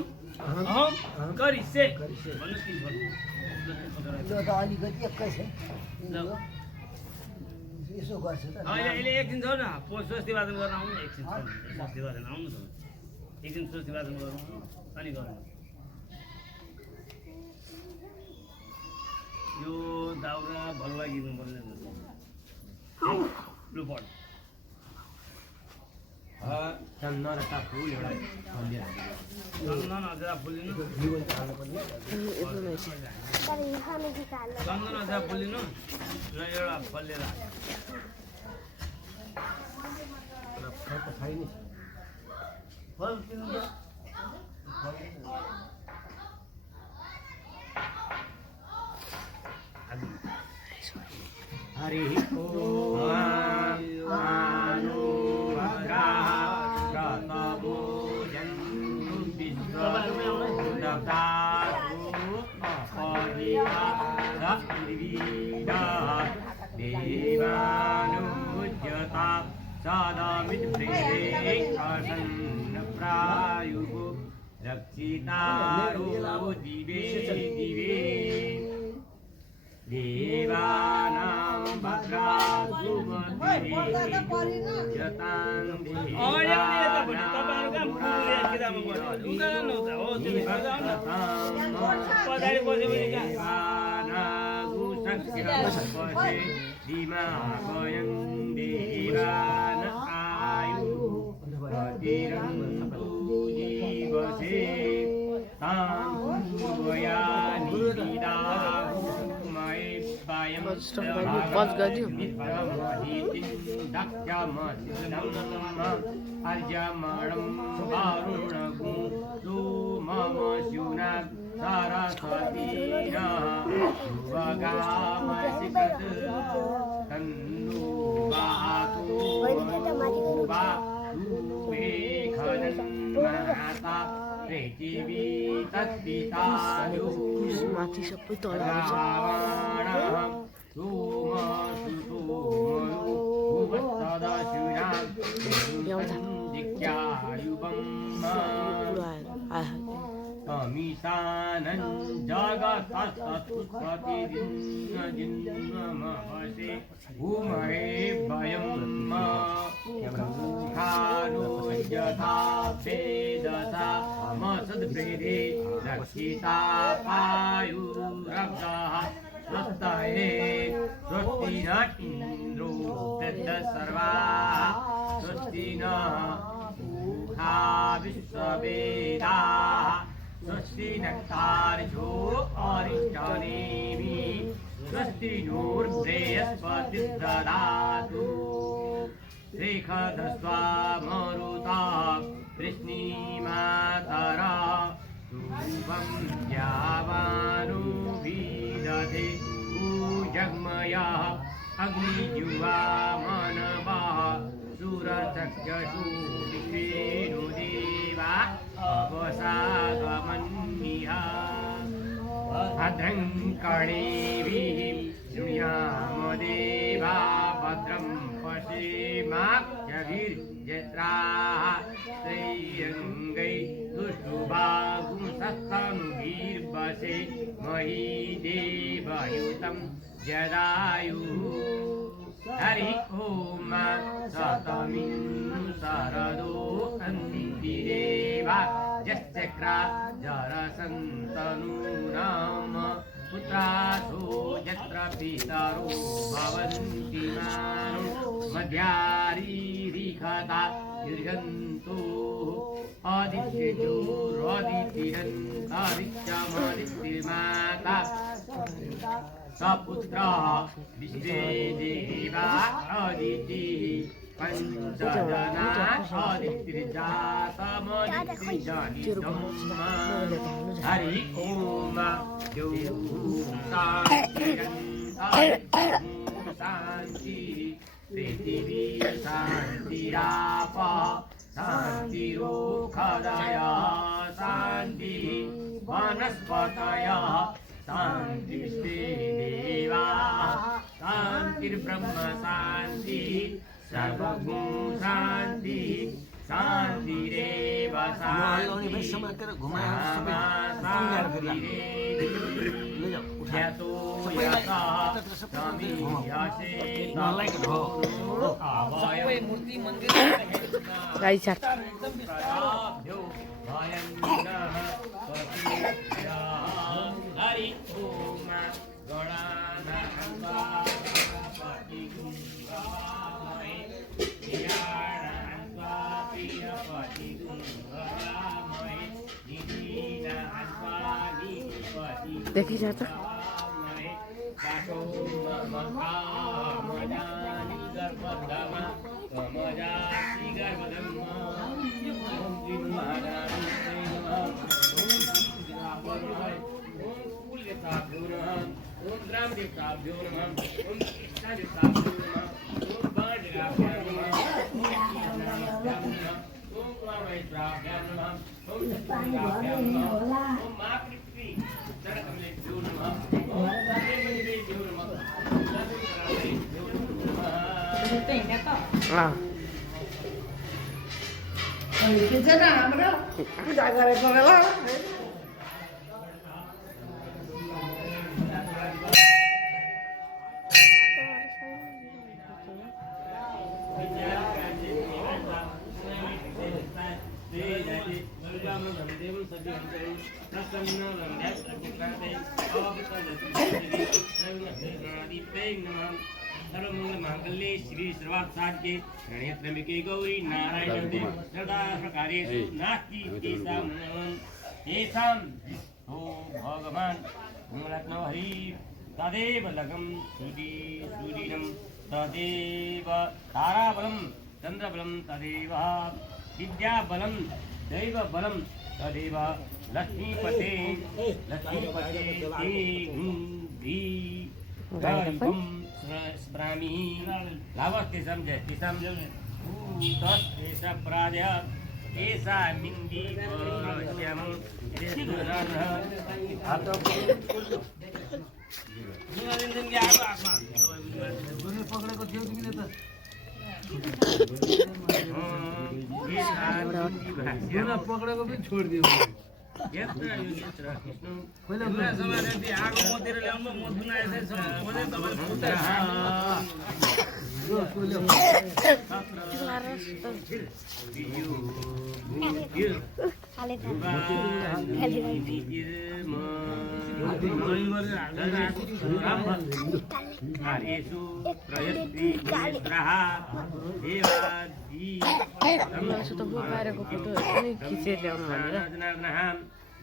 गरिसे भन्नुस् कि त्यो त अलिकति एक्कै छ यसो गर्छ त अहिले एकदिन छ न स्वस्ति वादन गर्न आउनु एकछिन स्वस्ति वादन आउनु त एकदिन स्वस्ति वादन गर्नु अनि गर्नु यो दाउरा भल्ला गिर्नु पर्ने लु पढ चन्दन र फुल एउटा चन्दन हजुर फुलिनु चन्दन हजुर फुलिनु र एउटा फलेर फल किन्नु हरि देवानुज्यता सदामित्प्रायुः रक्षितारो दिवे दिवे देवानां भद्रासुमती यतां दिमागयं देवान आयु तिरन्तु जीवसे तां पूजयानि निदाहु पज गर्दियो माथि सबै तल आउँछ अमिशानं जगत्सत्प्रतिदिनजिन्मवसे भूमहे भयं खानो यथा वेदसा मसद्भेदे रक्षिता पायुरग्रः स्वस्तये स्वस्ति न इन्द्रो सर्वाः स्वस्ति न ऊहा विश्ववेदाः स्वस्ति नक्तार्यो अरिष्टनेमि स्वस्ति नूर्बृहस्पतिर्ददातु श्रीखधस्वा मरुता कृष्णीमातरा रूपं यावानुभिदधे पूजग्मया अग्निजुवा मानवा सुरचक्षसु विष्णुदेवा अवसागमन्निहा भद्रं कर्णेभिः शृणुयामदेवा भद्रं पश्येमाक्षभिर्जत्राः श्रेयङ्गै दुष्टुभागुंसस्तनुभिर्वसे मही देवयुतं जदायुः हरि ओम सतमिं शरदो अन्तिरेवा यश्चक्रा जरसन्तनूनाम पुत्रासो यत्र पितरो भवन्ति मानो मध्यारीरिखता दीर्घन्तो आदित्यजोरादित्यरन्तादित्यमादित्यमाता सपुत्रः विश्वेदेवा अदिति पञ्चजना अदितिर्जातमदितिर्जानितम् हरि ओम शान्ति पृथिवी शान्तिराप शान्तिरोखदया शान्ति वनस्पतयः शान्तिर्देवा शान्तिर्ब्रह्म शान्ति सर्वगुण शान्ति शान्तिरेव शान्ति यतो यथा समीयसे ततो मूर्ति मंदिर हरि ओम देखी जाता पूजा गरेको बेला सर्वमंगलमांगल्ये श्री सर्वार्थसाधिके शरण्ये त्र्यंबके गौरी नारायणे सदा प्रकारेषु नास्ति तेषां ओ भगवान् रत्नो हरि तदेव लगं सूर्यं तदेव ताराबलं चन्द्रबलं तदेव विद्याबलं दैवबलं तदेव लक्ष्मीपते स्मरामि लावस्तेषां जयस्तेषां तस्तेषां प्रादय एषा मिन्दि श्यामं पकडेको पनि छोडिदियो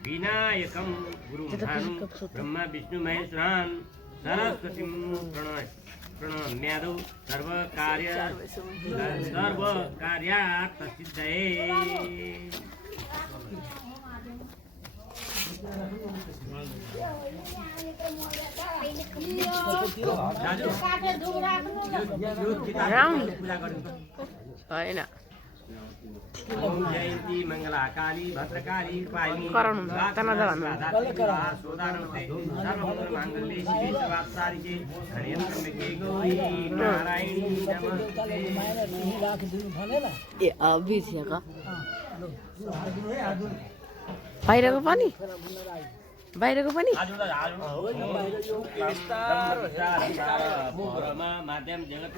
विनायकं गुरुं ब्रह्मा विष्णु महेश्वरान् सरस्वतीं प्रणमामि प्रणम्यादौ सर्वकार्यात् सिद्धये होइन जयन्ती मङ्गलाकाली भद्रकाली पायिनी कराउनु तनाजा भन्नु सर्वमङ्गलमाङ्गल्ये शिवे सर्वार्थसाधिके शरण्ये गौरी नारायणी नमस्ते ए बिर्सिएको बाहिरको पनि बाहिरको पनि माध्यम जगत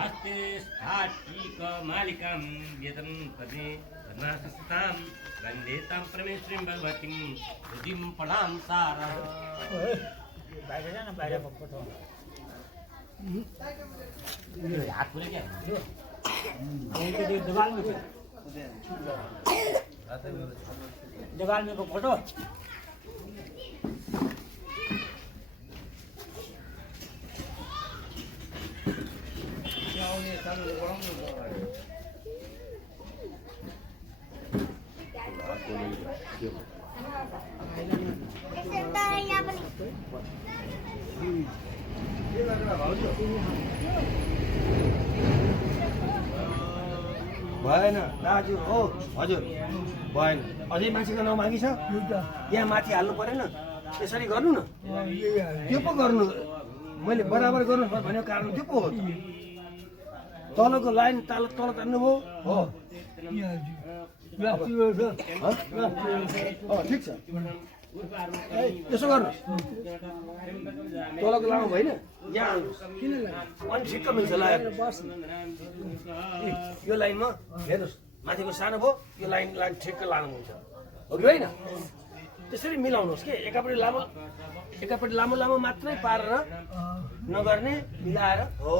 हस्ते स्थाटिक मालिकां व्यतं पदे पद्मासस्तां वन्दे तां परमेश्वरीं भगवतीं बुद्धिं फलां सारः हात खुले क्या दीवार में फोटो भएन दाजु हो हजुर भएन अझै मान्छेको नाउँ मागी छ यहाँ माथि हाल्नु परेन यसरी गर्नु न त्यो पो गर्नु मैले बराबर गर्नु भनेको कारण त्यो पो हो तलको लाइन तल तान्नुभयो हो ठिक छ यसो गर्नु तलको लामो होइन यहाँ अनि ठिक्क मिल्छ लगाएर यो लाइनमा हेर्नुहोस् माथिको सानो भयो यो लाइन ठिक्क लानु हुन्छ हो कि होइन त्यसरी मिलाउनुहोस् कि एकापट्टि लामो लामो मात्रै पारेर नगर्ने मिलाएर हो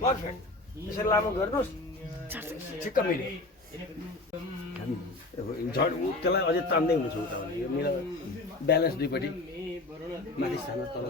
पर्फेक्ट त्यसरी लामो गर्नुहोस् ठिक्क मिल्यो झड त्यसलाई अझै तान्दै हुन्छ उता यो मिला ब्यालेन्स दुईपट्टि माथि सानो तल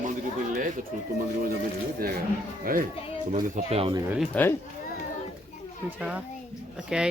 मन्दिर पनि ल्याए त ठुलो मन्दिरमा जम्मै थियो त्यहाँ है त्यो मन्दिर सबै आउने गरी है हुन्छ ओके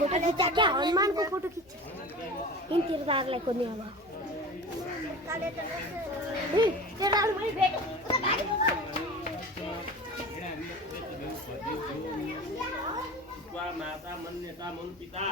फोटो खिच्चा क्या हनुमान को फोटो खिच्चा इन तिरदारलाई को नहीं माता मन्यता मन पिता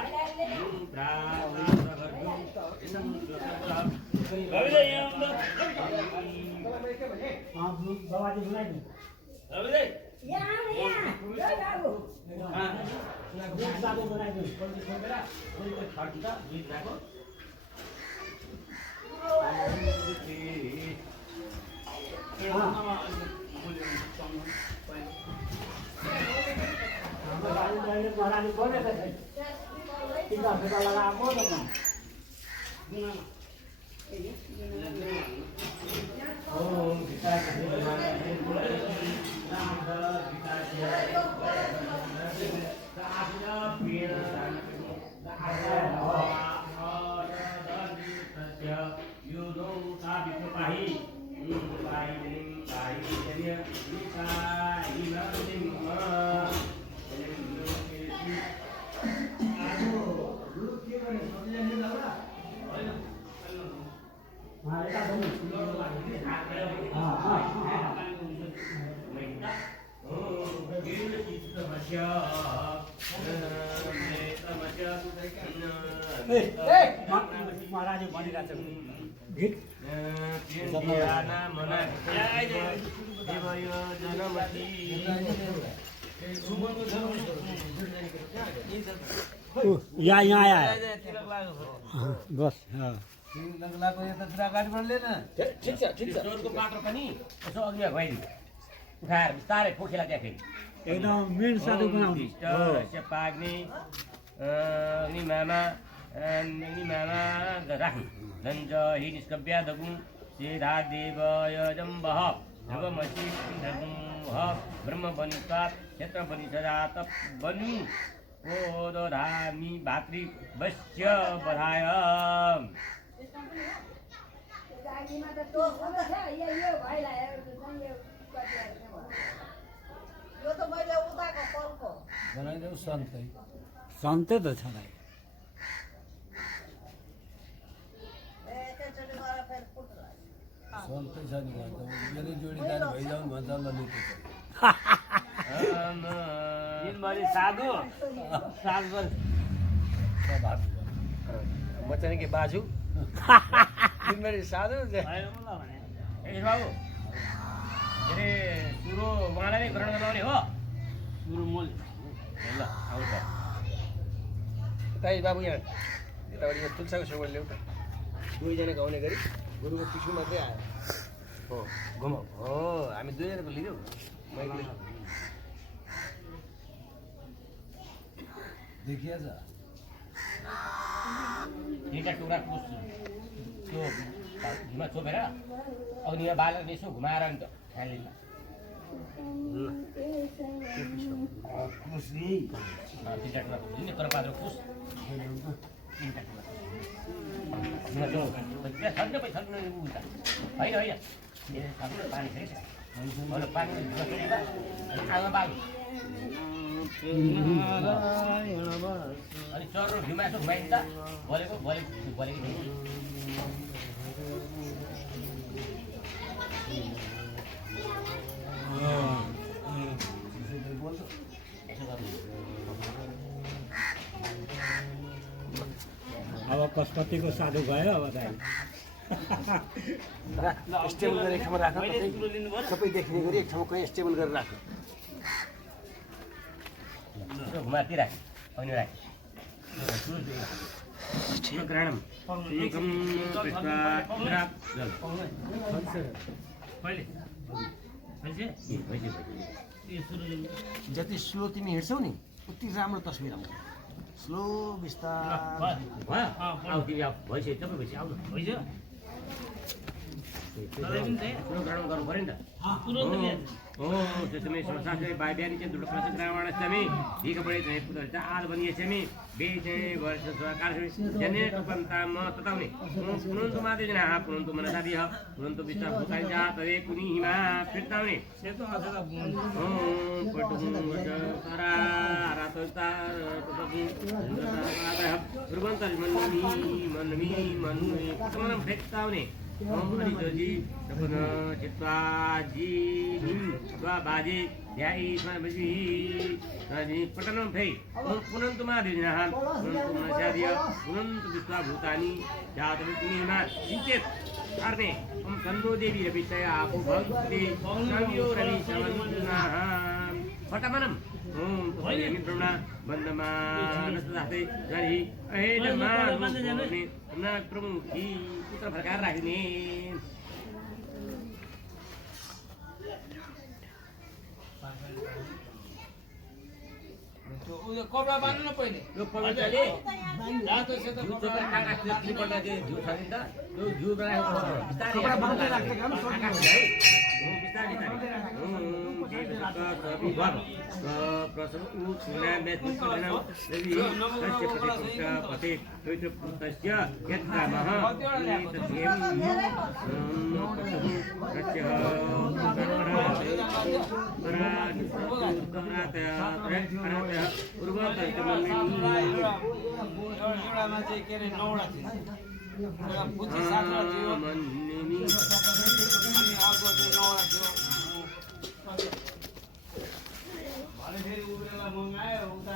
महाराज भनेका छन् गीत यहाँ आया बस ठिक छ चोरको पाटो पनि यसो अघि भइदियो उठाएर बिस्तारै पोखेला त्यहाँ फेरि एकदम मेन साधु बनाउने पाग्ने निमामा राख्नु दञ्ज हि निष्कव्या दगुं सेधा देवयजम्बः ध्रुवमसि ब्रह्म बनित्वात् क्षेत्र बनिसदात बनु ओ दधामि भातृ वश्य बधाय सन्तै त छ भाइ दिनभरि साधु साधु म चाहिँ के बाजु दिनभरि साधु बाबु के अरे सुरु उहाँलाई नै ग्रहण गराउने हो सुरु मोल ल आउँछ ताई बाबु यहाँ यतापट्टि यो तुलसाको छेउबाट ल्याउ त दुईजना गाउने गरी गुरुको पिछु मात्रै आयो हो घुमाउ हो हामी दुईजनाको लिँदैौ मैले देखिया छ दुईवटा टुक्रा कुस त्यो घिउमा चोपेर अग्नि यहाँ बालेर यसो घुमाएर नि त खाने तिनवटा टुक्रा कुस नि तर पात्र कुस तिनवटा टुक्रा छड्न पै छड्नु उता होइन होइन पानी फेरि पानी आमा बाल अनि चरो घिउमा यसो घुमाइदिन्छ बोलेको अब पशुपतिको साधु भयो अब त स्टेबल गरेर एक ठाउँमा राख सबै देख्ने गरी एक ठाउँमा कहीँ स्टेबल गरेर राख घुमाती राख अनि राख ग्रहणम एकम जति स्लो तिमी हिँड्छौ नि उति राम्रो तस्बिर आउँछ स्लो बिस्तारै भइसक्यो सबै भइसक्यो आउनु भइसक्यो ग्रहण गर्नु पऱ्यो नि त त्यसमै संसारले बिहानी चाहिँ दुःख प्रसिद्ध रावणस्वामी ढिकपडे चाहिँ पुत्र आद भनिएछमी बे चाहिँ वर्ष सरकार जने टपन्ताम तताउने पुनन्तु माते जना पुनन्तु मनसादी ह पुनन्तु विश्व भूताइ जा तरे कुनी हिमा फिर्ताउने सेतो आजका पटुङ तारा रातोस्ता ततु गुरुवन्त मनमी मनमी मनमी पुनम फिर्ताउने हरिजोजी सपन चित्वाजी बाजे ध्याई स्वामी अनि पटनं फै पुनन्तुमा दिनहान पुनन्तुमा शादिय पुनन्त विश्वभूतानि जातविकुनिमा चिन्तित अर्ने हम कन्दो देवी रवितय आपो भक्ति संयो रवि समन्नाः पटमनम यमी ब्रह्मणा बन्दमा नसदाते गरी अहेदमा ने ना प्रमुखी पुत्र प्रकार राख्ने उयो कपडा बान्नु न पहिले यो पवित्रले जातो से त कपडा काट्छ त्रिपल्ट त्यो झ्यु छ नि त त्यो झ्यु बनाएको बिस्तारै कपडा बान्दै राख्छ काम सरकार है बिस्तारै बिस्तारै प्रसन्न उ सुना मेथ सुना रवि सत्य प्रतिपुष्ट पते पवित्र पुत्रस्य यत्कामः तद्येम सत्य एउटामा चाहिँ के अरे 9 वटा थियो एउटा पुच्ची 7 वटा थियो अनि अर्को चाहिँ 9 वटा थियो भने फेरि उब्रेला मगायो उता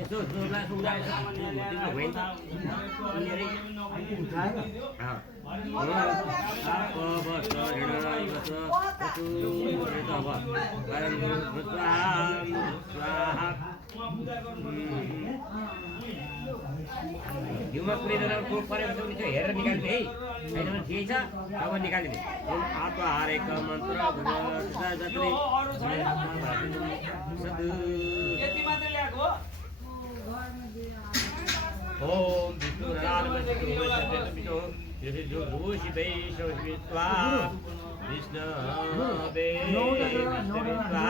Itu sudah sudah itu went. Apa bahasa itu apa? Barang bersuah. Cuma kuridaran ko pare betul itu heran निकाल्ने है हैन ठीक छ अब निकाल्ने हम आत्मा हारेको मन्त्र गदा जतले यति मात्र ल्याएको ओम विष्णु नारायण विष्णु यदि जो रोषि वैष्णव विश्वा विष्णु बे विश्वा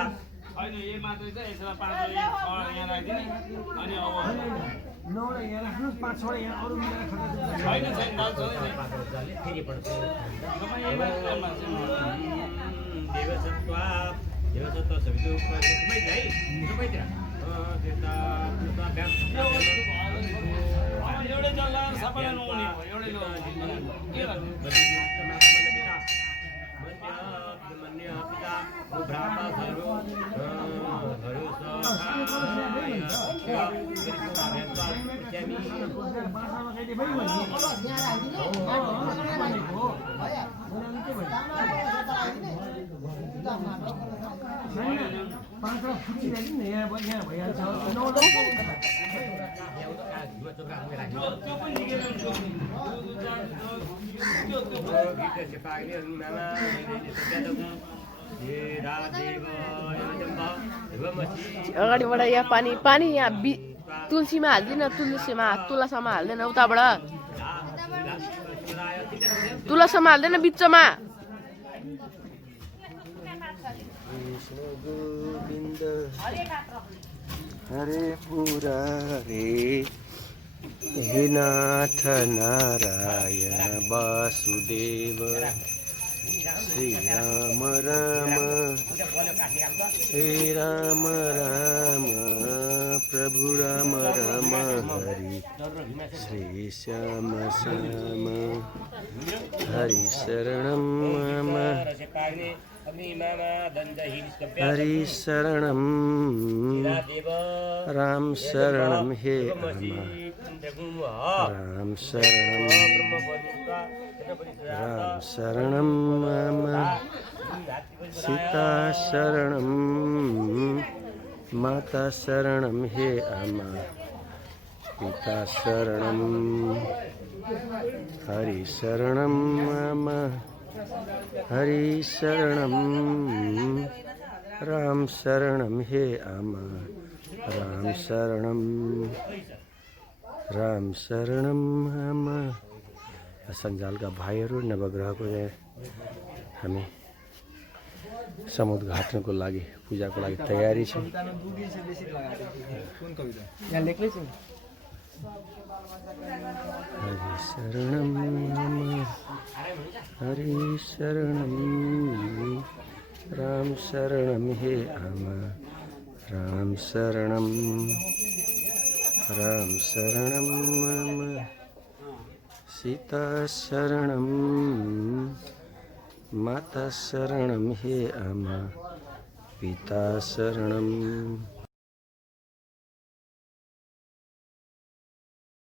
हैन यही मात्र छ यसमा 5 यहाँ राख्दिने अनि अब 9 वटा यहाँ राख्नु 5 वटा यहाँ अरु मिलाएर छैन छैन दाल छ फेरि पढ्छ देवसत्वा देवसत्व सबै सबै है सबैतिर देवता एउटै जल्ला सबैलाई नहुने भयो एउटै के पिता भ्राता धरो अगाडिबाट यहाँ पानी पानी यहाँ तुलसीमा हाल्दैन तुलसीमा हाल्दैन उताबाट तुलसीमा हाल्दैन बिचमा गोविन्द हरे मुरारे हे नाथ नारायण वासुदेव श्री राम राम हे राम राम प्रभु राम राम हरि श्री श्याम श्याम हरि शरणं मम हरि शरणं राम शरणं हे राम शरणं मम सीता शरणं माता शरणं हे अमा पिता शरणं हरि शरणं मम हरि शरणं राम शरणं हे अमा राम शरणं मम सञ्जालका भाइहरू नवग्रहको हामी समुद्र घाट्नको लागि पूजाको लागि तयारी छ यहाँ लेख्नै छ हरि शरणं मम हरि शरणं राम शरणं हे राम राम शरणं मम सीता शरणं माता शरणं हे अम्मा पिता शरणं